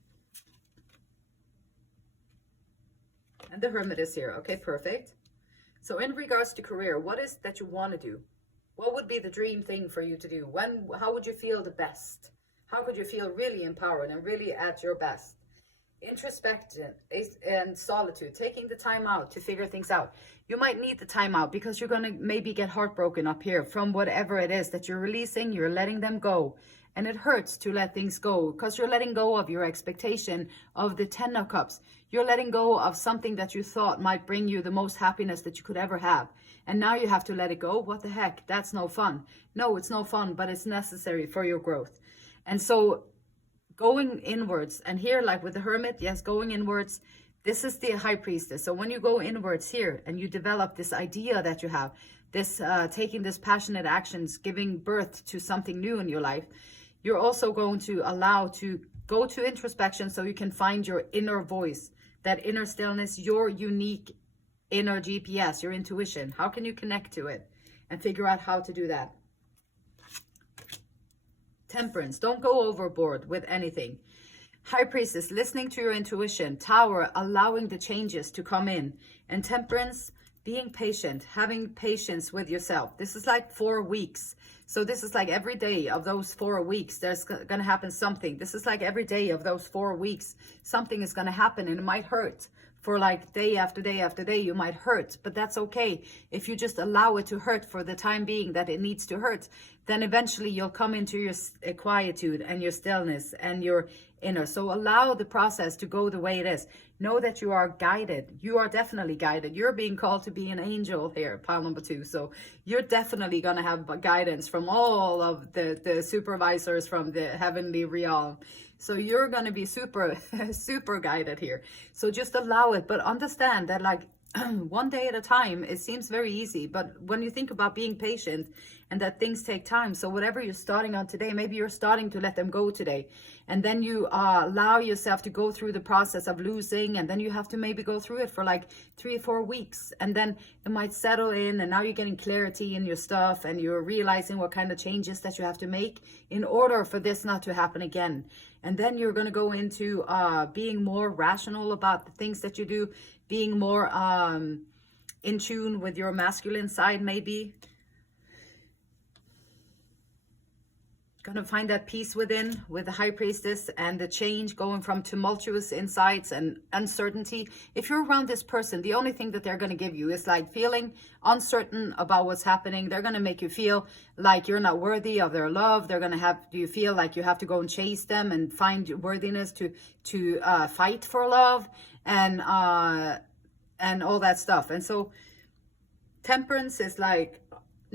And the Hermit is here. Okay, perfect. So in regards to career, what is that you want to do? What would be the dream thing for you to do? How would you feel the best? How could you feel really empowered and really at your best? Introspection and solitude, taking the time out to figure things out. You might need the time out because you're going to maybe get heartbroken up here from whatever it is that you're releasing. You're letting them go. And it hurts to let things go because you're letting go of your expectation of the 10 of Cups. You're letting go of something that you thought might bring you the most happiness that you could ever have. And now you have to let it go. What the heck? That's no fun. No, it's no fun, but it's necessary for your growth. And so going inwards, and here, like with the Hermit, yes, going inwards, this is the High Priestess. So when you go inwards here and you develop this idea that you have, this taking this passionate actions, giving birth to something new in your life, you're also going to allow to go to introspection so you can find your inner voice, that inner stillness, your unique inner GPS, your intuition. How can you connect to it and figure out how to do that? Temperance, don't go overboard with anything. High Priestess, listening to your intuition. Tower, allowing the changes to come in. And Temperance, being patient, having patience with yourself. This is like 4 weeks. So this is like every day of those 4 weeks, there's going to happen something. This is like every day of those 4 weeks, something is going to happen, and it might hurt. For like day after day after day, you might hurt, but that's okay. If you just allow it to hurt for the time being that it needs to hurt, then eventually you'll come into your quietude and your stillness and your inner. So allow the process to go the way it is. Know that you are guided. You are definitely guided. You're being called to be an angel here, pile number 2. So you're definitely going to have guidance from all of the supervisors from the heavenly realm. So you're going to be super, super guided here. So just allow it, but understand that, like, one day at a time, it seems very easy. But when you think about being patient and that things take time, so whatever you're starting on today, maybe you're starting to let them go today. And then you allow yourself to go through the process of losing. And then you have to maybe go through it for like 3 or 4 weeks. And then it might settle in. And now you're getting clarity in your stuff. And you're realizing what kind of changes that you have to make in order for this not to happen again. And then you're going to go into being more rational about the things that you do. Being more in tune with your masculine side, maybe. Gonna find that peace within with the High Priestess and the change, going from tumultuous insights and uncertainty. If you're around this person, the only thing that they're going to give you is like feeling uncertain about what's happening. They're going to make you feel like you're not worthy of their love. They're going to have you feel like you have to go and chase them and find worthiness to fight for love and all that stuff. And so Temperance is like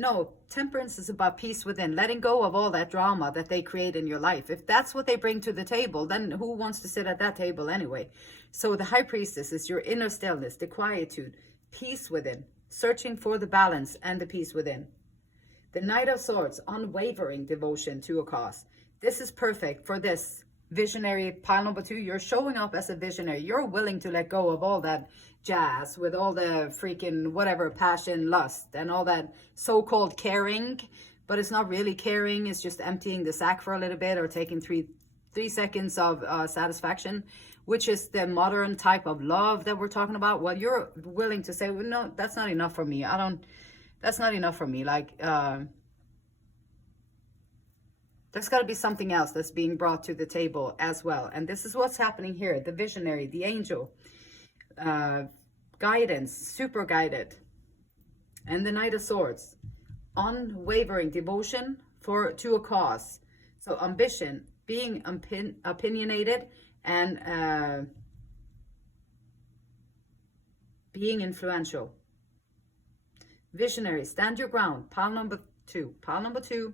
No, temperance is about peace within, letting go of all that drama that they create in your life. If that's what they bring to the table, then who wants to sit at that table anyway? So the high priestess is your inner stillness, the quietude, peace within, searching for the balance and the peace within. The Knight of Swords, unwavering devotion to a cause. This is perfect for this visionary pile number 2. You're showing up as a visionary. You're willing to let go of all that jazz with all the freaking whatever passion, lust, and all that so-called caring, but it's not really caring. It's just emptying the sack for a little bit or taking three seconds of satisfaction, which is the modern type of love that we're talking about. Well, you're willing to say, well, no, that's not enough for me. That's not enough for me. Like, there's got to be something else that's being brought to the table as well. And this is what's happening here. The visionary, the angel, guidance, super guided. And the Knight of Swords, unwavering devotion to a cause. So ambition, being opinionated, and being influential. Visionary, stand your ground. Pile number 2. Pile number 2.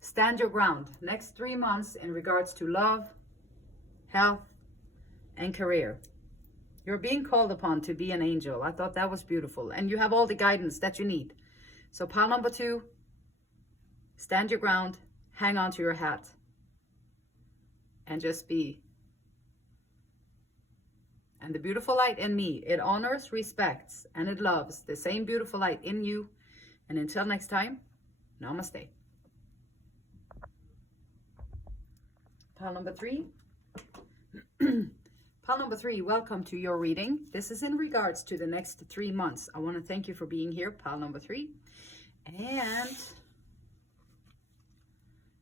Stand your ground. Next 3 months in regards to love, health, and career. You're being called upon to be an angel. I thought that was beautiful. And you have all the guidance that you need. So pile number 2, stand your ground, hang on to your hat, and just be. And the beautiful light in me, it honors, respects, and it loves the same beautiful light in you. And until next time, namaste. Pile number 3. Pile number 3, welcome to your reading. This is in regards to the next 3 months. I want to thank you for being here, pile number 3. And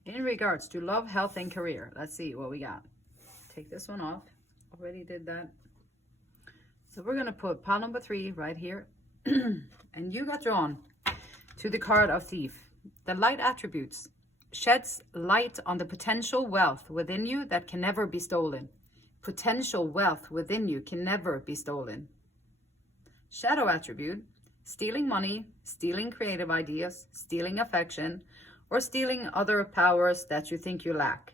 in regards to love, health, and career, let's see what we got. Take this one off. Already did that. So we're going to put pile number 3 right here. And you got drawn to the card of Thief. The light attributes sheds light on the potential wealth within you that can never be stolen. Potential wealth within you can never be stolen. Shadow attribute, stealing money, stealing creative ideas, stealing affection, or stealing other powers that you think you lack.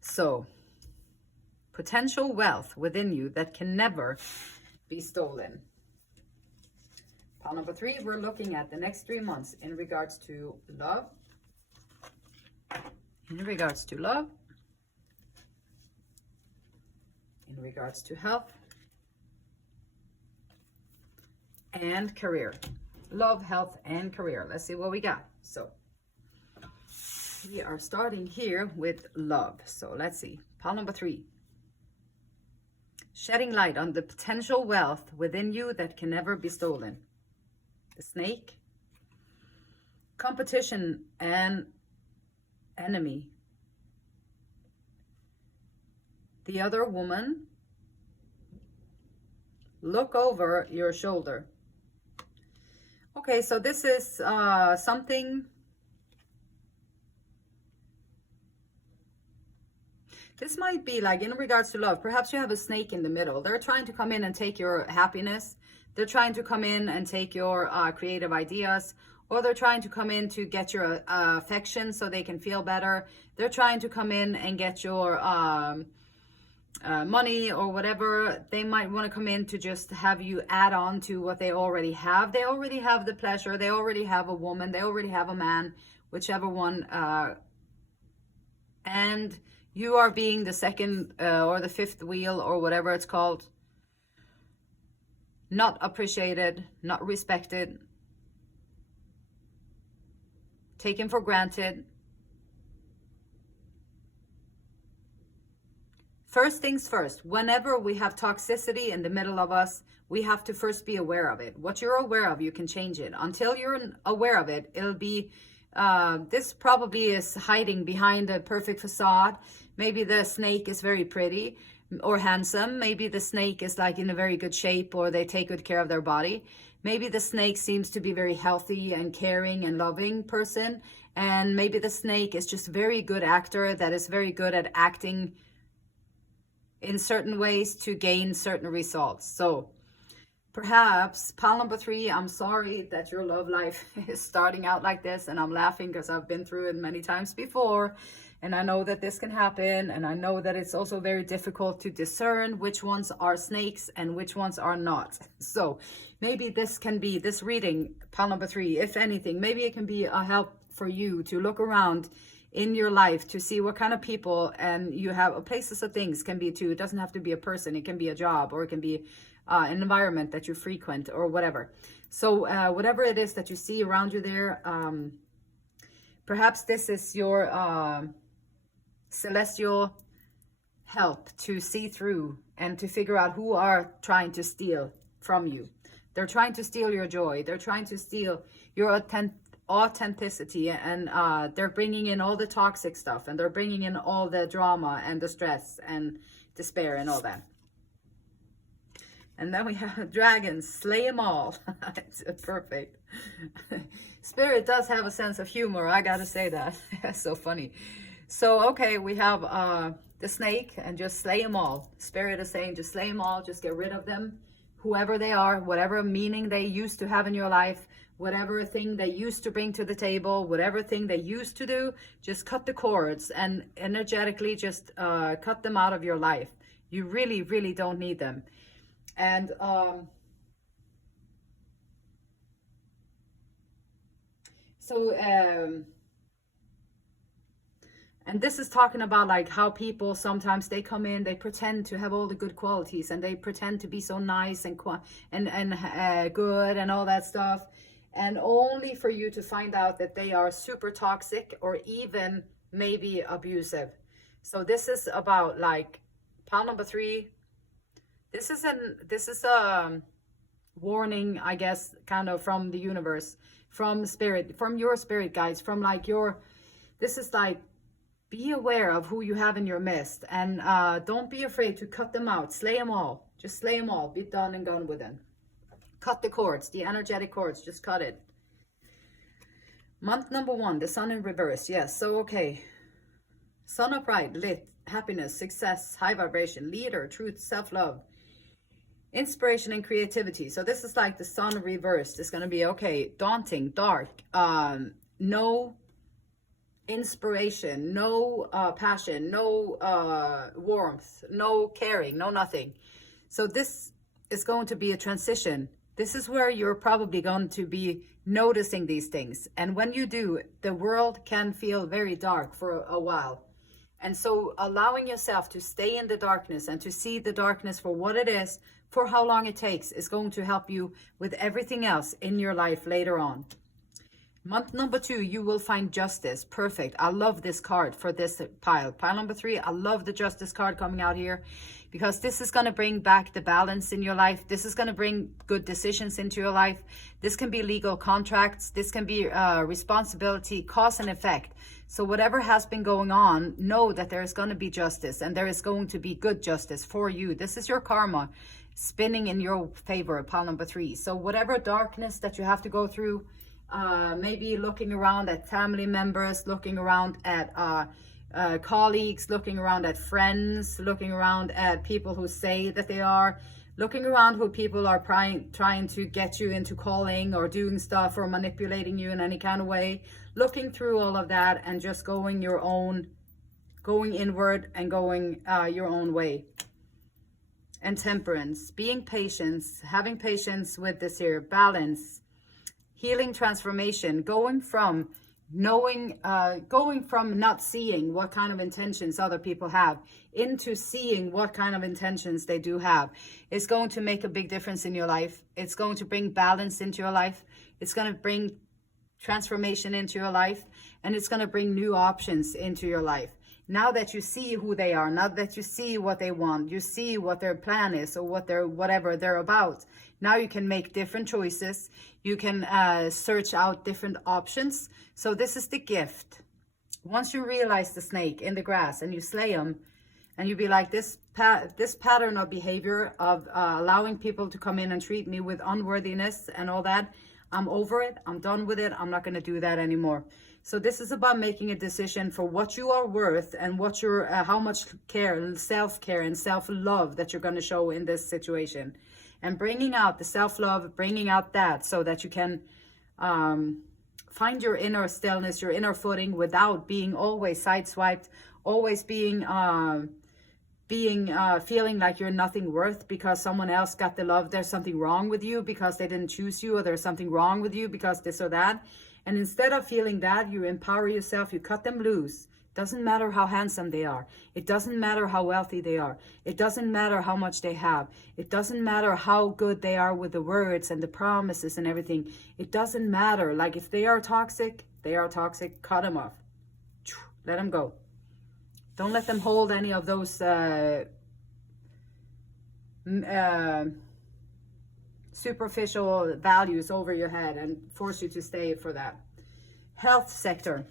So, potential wealth within you that can never be stolen. Pile number 3, we're looking at the next 3 months in regards to love. In regards to love. In regards to health. And career. Love, health, and career. Let's see what we got. So, we are starting here with love. So, let's see. Pile number 3. Shedding light on the potential wealth within you that can never be stolen. The snake. Competition and enemy. The other woman. Look over your shoulder. Okay, so this is something. This might be like in regards to love. Perhaps you have a snake in the middle. They're trying to come in and take your happiness. They're trying to come in and take your creative ideas. Or they're trying to come in to get your affection so they can feel better. They're trying to come in and get your money or whatever. They might want to come in to just have you add on to what they already have. They already have the pleasure. They already have a woman. They already have a man, whichever one. And you are being the second or the fifth wheel or whatever it's called. Not appreciated, not respected, taken for granted. First things first, whenever we have toxicity in the middle of us, we have to first be aware of it. What you're aware of, you can change it. Until you're aware of it, it'll be, this probably is hiding behind a perfect facade. Maybe the snake is very pretty or handsome. Maybe the snake is like in a very good shape, or they take good care of their body. Maybe the snake seems to be very healthy and caring and loving person. And maybe the snake is just a very good actor that is very good at acting in certain ways to gain certain results. So Perhaps pile number 3, I'm sorry that your love life is starting out like this, and I'm laughing because I've been through it many times before, and I know that this can happen, and I know that it's also very difficult to discern which ones are snakes and which ones are not. So maybe this can be, this reading, pile number 3, if anything, maybe it can be a help for you to look around in your life to see what kind of people, and you have places of things, can be too. It doesn't have to be a person, it can be a job, or it can be an environment that you frequent, or whatever. So whatever it is that you see around you there, perhaps this is your celestial help to see through and to figure out who are trying to steal from you. They're trying to steal your joy. They're trying to steal your authenticity, and they're bringing in all the toxic stuff, and they're bringing in all the drama and the stress and despair and all that. And then we have dragons, slay them all. It's perfect. Spirit does have a sense of humor, I gotta say that. That's so funny. So, okay, we have the snake, and just slay them all. Spirit is saying just slay them all, just get rid of them. Whoever they are, whatever meaning they used to have in your life, whatever thing they used to bring to the table, whatever thing they used to do, just cut the cords and energetically just cut them out of your life. You really, really don't need them. And and this is talking about like how people sometimes they come in, they pretend to have all the good qualities, and they pretend to be so nice and good and all that stuff, and only for you to find out that they are super toxic or even maybe abusive. So this is about like pile number 3. This is a warning, I guess, kind of from the universe, from spirit, from your spirit guides, from like this is like, be aware of who you have in your midst, and don't be afraid to cut them out. Slay them all. Just slay them all. Be done and gone with them. Cut the cords, the energetic cords. Just cut it. Month number 1, the sun in reverse. Yes, so okay. Sun upright, lit, happiness, success, high vibration, leader, truth, self-love, inspiration and creativity. So this is like the sun reversed. It's going to be okay, daunting, dark, no inspiration, no passion, no warmth, no caring, no nothing. So this is going to be a transition. This is where you're probably going to be noticing these things, and when you do, the world can feel very dark for a while. And so allowing yourself to stay in the darkness and to see the darkness for what it is, for how long it takes, is going to help you with everything else in your life later on. Month number 2, you will find justice. Perfect. I love this card for this pile. Pile number 3, I love the justice card coming out here, because this is going to bring back the balance in your life. This is going to bring good decisions into your life. This can be legal contracts. This can be responsibility, cause and effect. So whatever has been going on, know that there is going to be justice, and there is going to be good justice for you. This is your karma spinning in your favor, pile number 3. So whatever darkness that you have to go through, maybe looking around at family members, looking around at colleagues, looking around at friends, looking around at people who say that they are, looking around who people are trying to get you into calling or doing stuff or manipulating you in any kind of way, looking through all of that and just going inward and going your own way. And temperance, being patient, having patience with this here, balance, healing, transformation, going from not seeing what kind of intentions other people have into seeing what kind of intentions they do have. It's going to make a big difference in your life. It's going to bring balance into your life. It's going to bring transformation into your life, and it's going to bring new options into your life. Now that you see who they are, now that you see what they want, you see what their plan is or whatever they're about, now you can make different choices. You can search out different options. So this is the gift. Once you realize the snake in the grass and you slay them, and you be like, this pattern of behavior of allowing people to come in and treat me with unworthiness and all that, I'm over it. I'm done with it. I'm not going to do that anymore. So this is about making a decision for what you are worth and what how much care and self-care and self-love that you're going to show in this situation. and bringing out the self-love, bringing out that so that you can find your inner stillness, your inner footing, without being always sideswiped, always being feeling like you're nothing worth because someone else got the love. There's something wrong with you because they didn't choose you, or there's something wrong with you because this or that. And instead of feeling that, you empower yourself, you cut them loose. Doesn't matter how handsome they are. It doesn't matter how wealthy they are. It doesn't matter how much they have. It doesn't matter how good they are with the words and the promises and everything. It doesn't matter. Like, if they are toxic, they are toxic. Cut them off. Let them go. Don't let them hold any of those superficial values over your head and force you to stay for that. Health sector.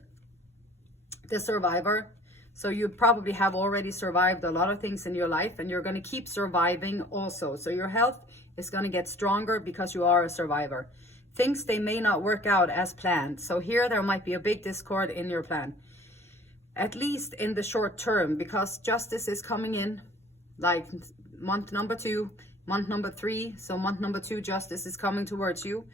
The survivor. So you probably have already survived a lot of things in your life, and you're going to keep surviving also. So your health is going to get stronger because you are a survivor. Things, they may not work out as planned. So here there might be a big discord in your plan, at least in the short term, because justice is coming in, like month number 2, month number 3. So month number 2, justice is coming towards you.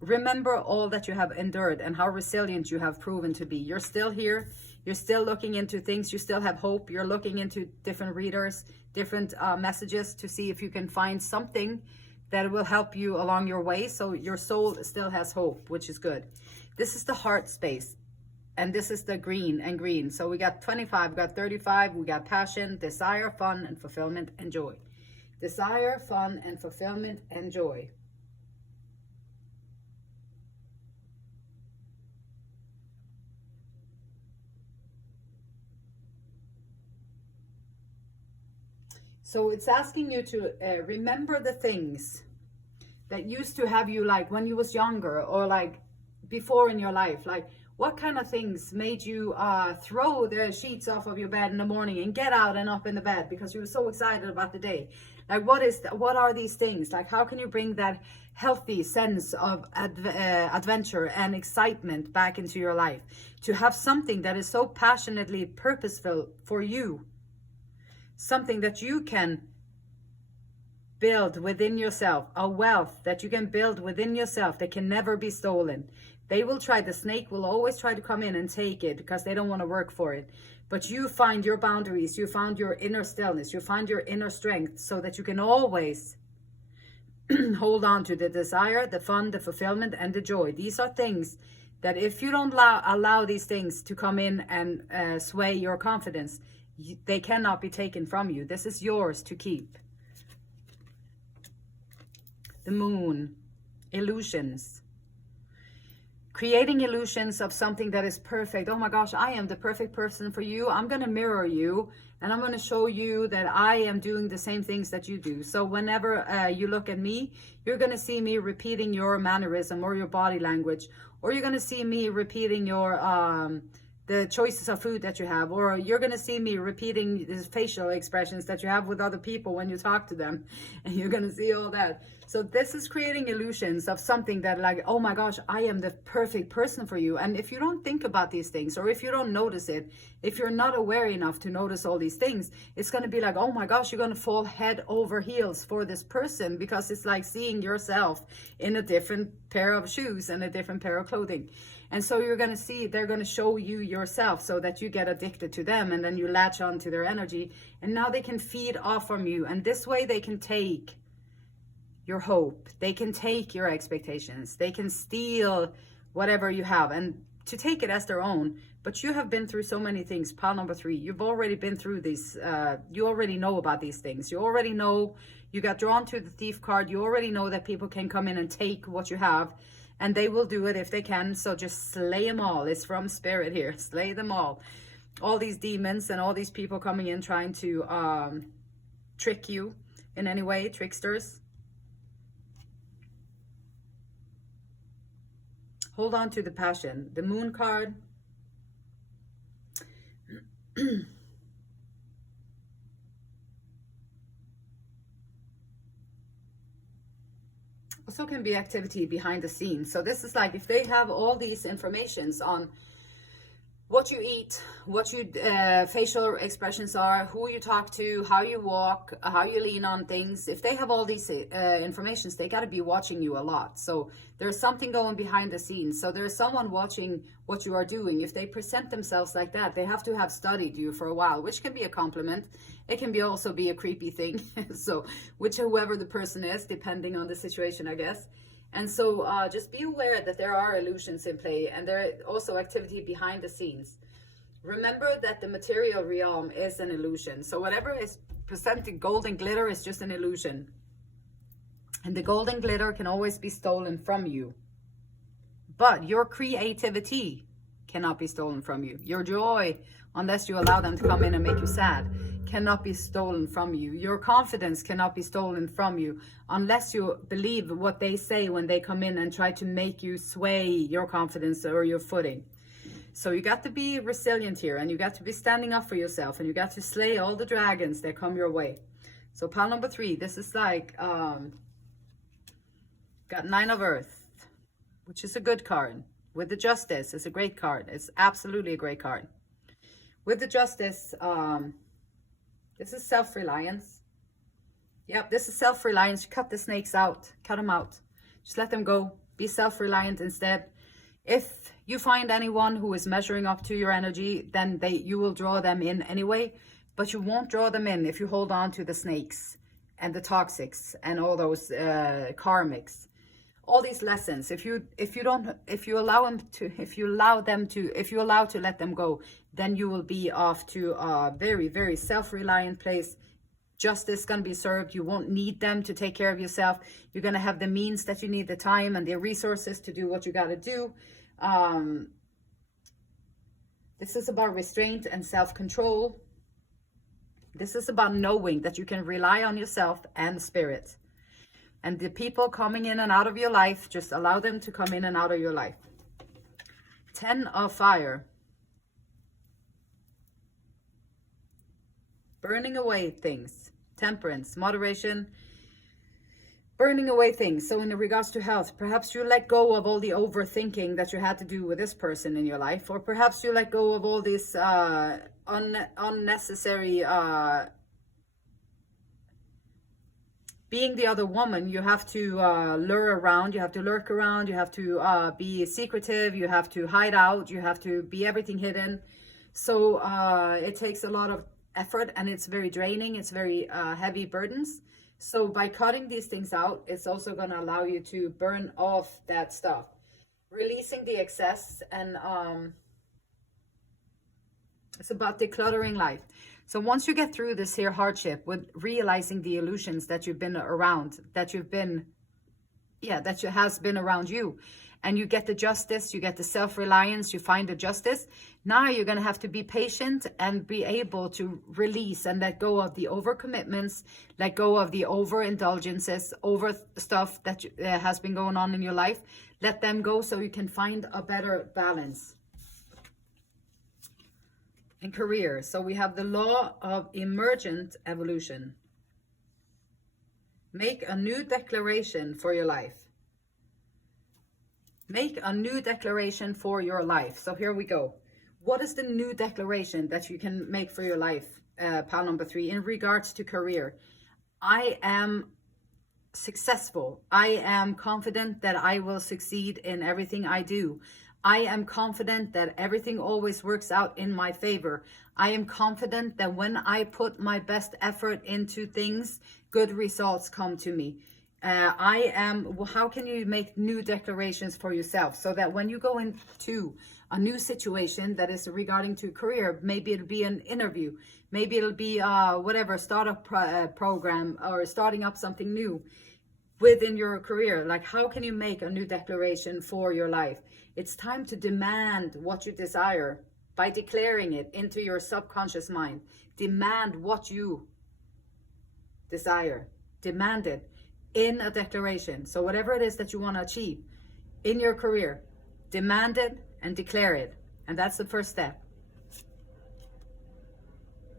Remember all that you have endured and how resilient you have proven to be. You're still here. You're still looking into things. You still have hope. You're looking into different readers, different messages to see if you can find something that will help you along your way. So your soul still has hope, which is good. This is the heart space. And this is the green and green. So we got 25, we got 35, we got passion, desire, fun, and fulfillment, and joy. Desire, fun, and fulfillment, and joy. So it's asking you to remember the things that used to have you, like when you was younger, or like before in your life. Like, what kind of things made you throw the sheets off of your bed in the morning and get out and up in the bed because you were so excited about the day? Like, what are these things? Like, how can you bring that healthy sense of adventure and excitement back into your life? To have something that is so passionately purposeful for you. Something that you can build within yourself. A wealth that you can build within yourself that can never be stolen. They will try, the snake will always try to come in and take it because they don't want to work for it. But you find your boundaries, you found your inner stillness, you find your inner strength so that you can always hold on to the desire, the fun, the fulfillment, and the joy. These are things that if you don't allow these things to come in and sway your confidence, they cannot be taken from you. This is yours to keep. The moon, illusions. Creating illusions of something that is perfect. Oh my gosh, I am the perfect person for you. I'm going to mirror you and I'm going to show you that I am doing the same things that you do. So whenever you look at me, you're going to see me repeating your mannerism or your body language, or you're going to see me repeating your the choices of food that you have, or you're going to see me repeating the facial expressions that you have with other people when you talk to them, and you're going to see all that. So this is creating illusions of something that, like, oh my gosh, I am the perfect person for you. And if you don't think about these things, or if you don't notice it, if you're not aware enough to notice all these things, it's going to be like, oh my gosh, you're going to fall head over heels for this person, because it's like seeing yourself in a different pair of shoes and a different pair of clothing. And so you're going to see, they're going to show you yourself so that you get addicted to them, and then you latch on to their energy, and now they can feed off from you. And this way they can take your hope, they can take your expectations, they can steal whatever you have and to take it as their own. But you have been through so many things. Pile number 3, you've already been through these. You already know about these things. You already know, you got drawn to the thief card. You already know that people can come in and take what you have, and they will do it if they can. So just slay them all. It's from spirit here. Slay them all. All these demons and all these people coming in trying to trick you in any way, tricksters. Hold on to the passion. The moon card. Also can be activity behind the scenes. So this is like if they have all these informations on what you eat, what your facial expressions are, who you talk to, how you walk, how you lean on things. If they have all these informations, they got to be watching you a lot. So there's something going behind the scenes. So there's someone watching what you are doing. If they present themselves like that, they have to have studied you for a while, which can be a compliment. It can be also be a creepy thing. So whoever the person is, depending on the situation, I guess. And so just be aware that there are illusions in play, and there are also activity behind the scenes. Remember that the material realm is an illusion. So whatever is presented gold and glitter is just an illusion. And the gold and glitter can always be stolen from you. But your creativity cannot be stolen from you. Your joy, unless you allow them to come in and make you sad, cannot be stolen from you. Your confidence cannot be stolen from you unless you believe what they say when they come in and try to make you sway your confidence or your footing. So you got to be resilient here, and you got to be standing up for yourself, and you got to slay all the dragons that come your way. So pile number 3, this is like got 9 of Earth, which is a good card. With the Justice, it's a great card. It's absolutely a great card. With the Justice, this is self-reliance. Yep, this is self-reliance. Cut the snakes out. Cut them out. Just let them go. Be self-reliant instead. If you find anyone who is measuring up to your energy, then you will draw them in anyway. But you won't draw them in if you hold on to the snakes and the toxics and all those karmics. All these lessons, if you allow to let them go, then you will be off to a very, very self-reliant place. Justice is going to be served. You won't need them to take care of yourself. You're going to have the means that you need, the time and the resources to do what you got to do. This is about restraint and self-control. This is about knowing that you can rely on yourself and spirit. And the people coming in and out of your life, just allow them to come in and out of your life. 10 of Fire. Burning away things. Temperance, moderation. Burning away things. So in regards to health, perhaps you let go of all the overthinking that you had to do with this person in your life. Or perhaps you let go of all this unnecessary... being the other woman, you have to lure around, you have to lurk around, you have to be secretive, you have to hide out, you have to be everything hidden. So it takes a lot of effort, and it's very draining, it's very heavy burdens. So by cutting these things out, it's also going to allow you to burn off that stuff. Releasing the excess, and it's about decluttering life. So once you get through this here hardship with realizing the illusions that you've been around, that has been around you, and you get the justice, you get the self-reliance, you find the justice, now you're going to have to be patient and be able to release and let go of the overcommitments, let go of the overindulgences, over stuff that has been going on in your life. Let them go so you can find a better balance. In career, so we have the law of emergent evolution. Make a new declaration for your life. Make a new declaration for your life. So here we go. What is the new declaration that you can make for your life? Pile number 3, in regards to career. I am successful. I am confident that I will succeed in everything I do. I am confident that everything always works out in my favor. I am confident that when I put my best effort into things, good results come to me. How can you make new declarations for yourself so that when you go into a new situation that is regarding to career, maybe it'll be an interview, maybe it'll be whatever, startup program, or starting up something new within your career. Like, how can you make a new declaration for your life? It's time to demand what you desire by declaring it into your subconscious mind. Demand what you desire. Demand it in a declaration. So whatever it is that you want to achieve in your career, demand it and declare it. And that's the first step.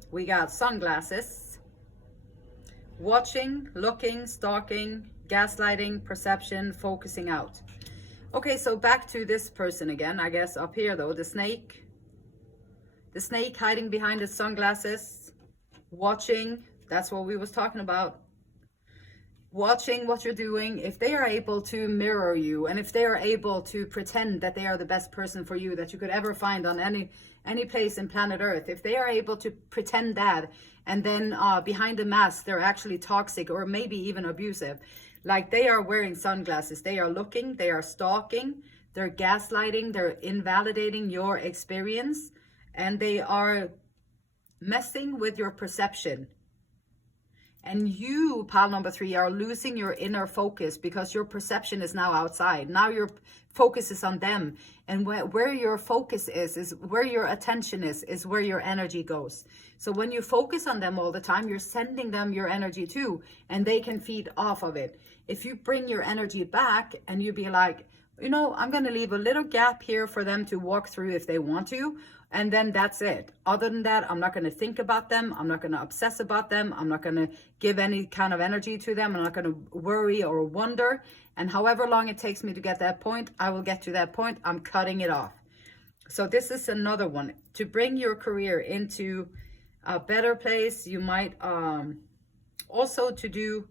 We got sunglasses, watching, looking, stalking, gaslighting, perception, focusing out. Okay, so back to this person again, I guess up here though, the snake, The snake hiding behind the sunglasses, watching, that's what we was talking about. Watching what you're doing. If they are able to mirror you, and if they are able to pretend that they are the best person for you that you could ever find on any place in planet Earth, if they are able to pretend that, and then behind the mask they're actually toxic or maybe even abusive, like they are wearing sunglasses, they are looking, they are stalking, they're gaslighting, they're invalidating your experience, and they are messing with your perception. And you, pile number 3, are losing your inner focus because your perception is now outside. Now your focus is on them. And where your focus is where your attention is where your energy goes. So when you focus on them all the time, you're sending them your energy too, and they can feed off of it. If you bring your energy back and you be like, you know, I'm going to leave a little gap here for them to walk through if they want to. And then that's it. Other than that, I'm not going to think about them. I'm not going to obsess about them. I'm not going to give any kind of energy to them. I'm not going to worry or wonder. And however long it takes me to get that point, I will get to that point. I'm cutting it off. So this is another one. To bring your career into a better place, you might also to do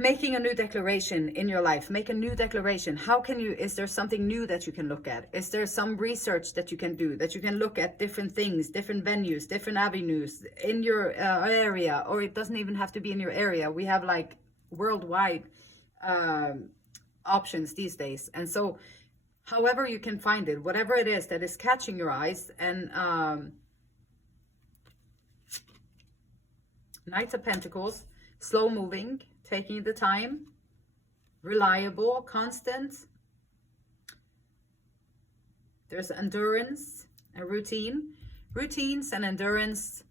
making a new declaration in your life. Make a new declaration. How can you, is there something new that you can look at? Is there some research that you can do, that you can look at different things, different venues, different avenues in your area? Or it doesn't even have to be in your area. We have like worldwide options these days. And so however you can find it, whatever it is that is catching your eyes. And Knight of Pentacles, slow moving, taking the time, reliable, constant. There's endurance and routine. Routines and endurance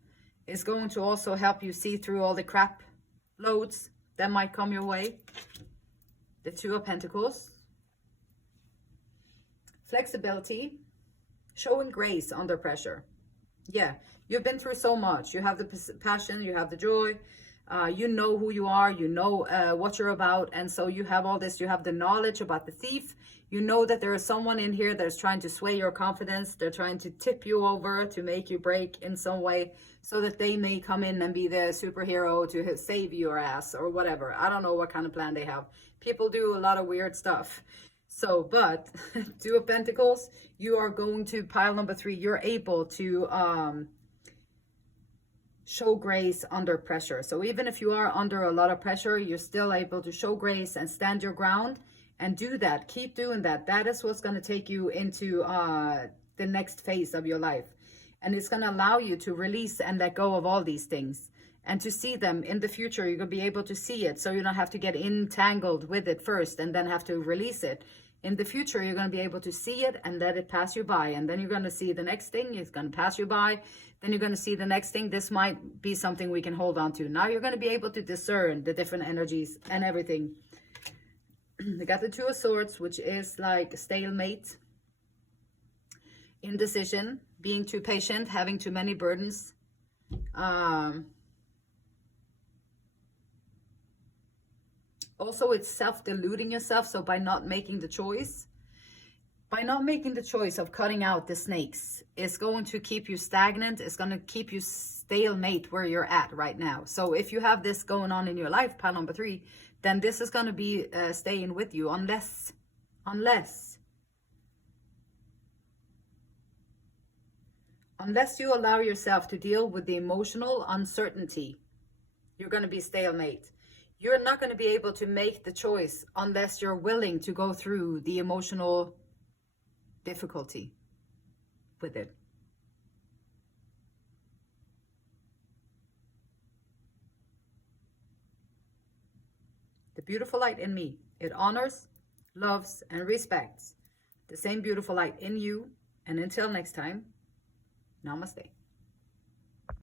is going to also help you see through all the crap loads that might come your way. The Two of Pentacles. Flexibility, showing grace under pressure. Yeah, you've been through so much. You have the passion, you have the joy. You know who you are, you know what you're about, and so you have all this. You have the knowledge about the thief. You know that there is someone in here that's trying to sway your confidence. They're trying to tip you over to make you break in some way so that they may come in and be the superhero to save your ass or whatever. I don't know what kind of plan they have. People do a lot of weird stuff. So, but Two of Pentacles, you are going to, pile number 3, you're able to show grace under pressure. So even if you are under a lot of pressure, you're still able to show grace and stand your ground and do that. Keep doing that. That is what's going to take you into the next phase of your life. And it's going to allow you to release and let go of all these things and to see them in the future. You're going to be able to see it, so you don't have to get entangled with it first and then have to release it. In the future, you're going to be able to see it and let it pass you by. And then you're going to see the next thing. It's going to pass you by. Then you're going to see the next thing. This might be something we can hold on to. Now you're going to be able to discern the different energies and everything. We got the Two of Swords, which is like stalemate, indecision, being too patient, having too many burdens. Also, it's self-deluding yourself. So by not making the choice, of cutting out the snakes, it's going to keep you stagnant. It's going to keep you stalemate where you're at right now. So if you have this going on in your life, pile number 3, then this is going to be staying with you unless you allow yourself to deal with the emotional uncertainty, you're going to be stalemate. You're not going to be able to make the choice unless you're willing to go through the emotional difficulty with it. The beautiful light in me, it honors, loves, and respects the same beautiful light in you. And until next time, namaste.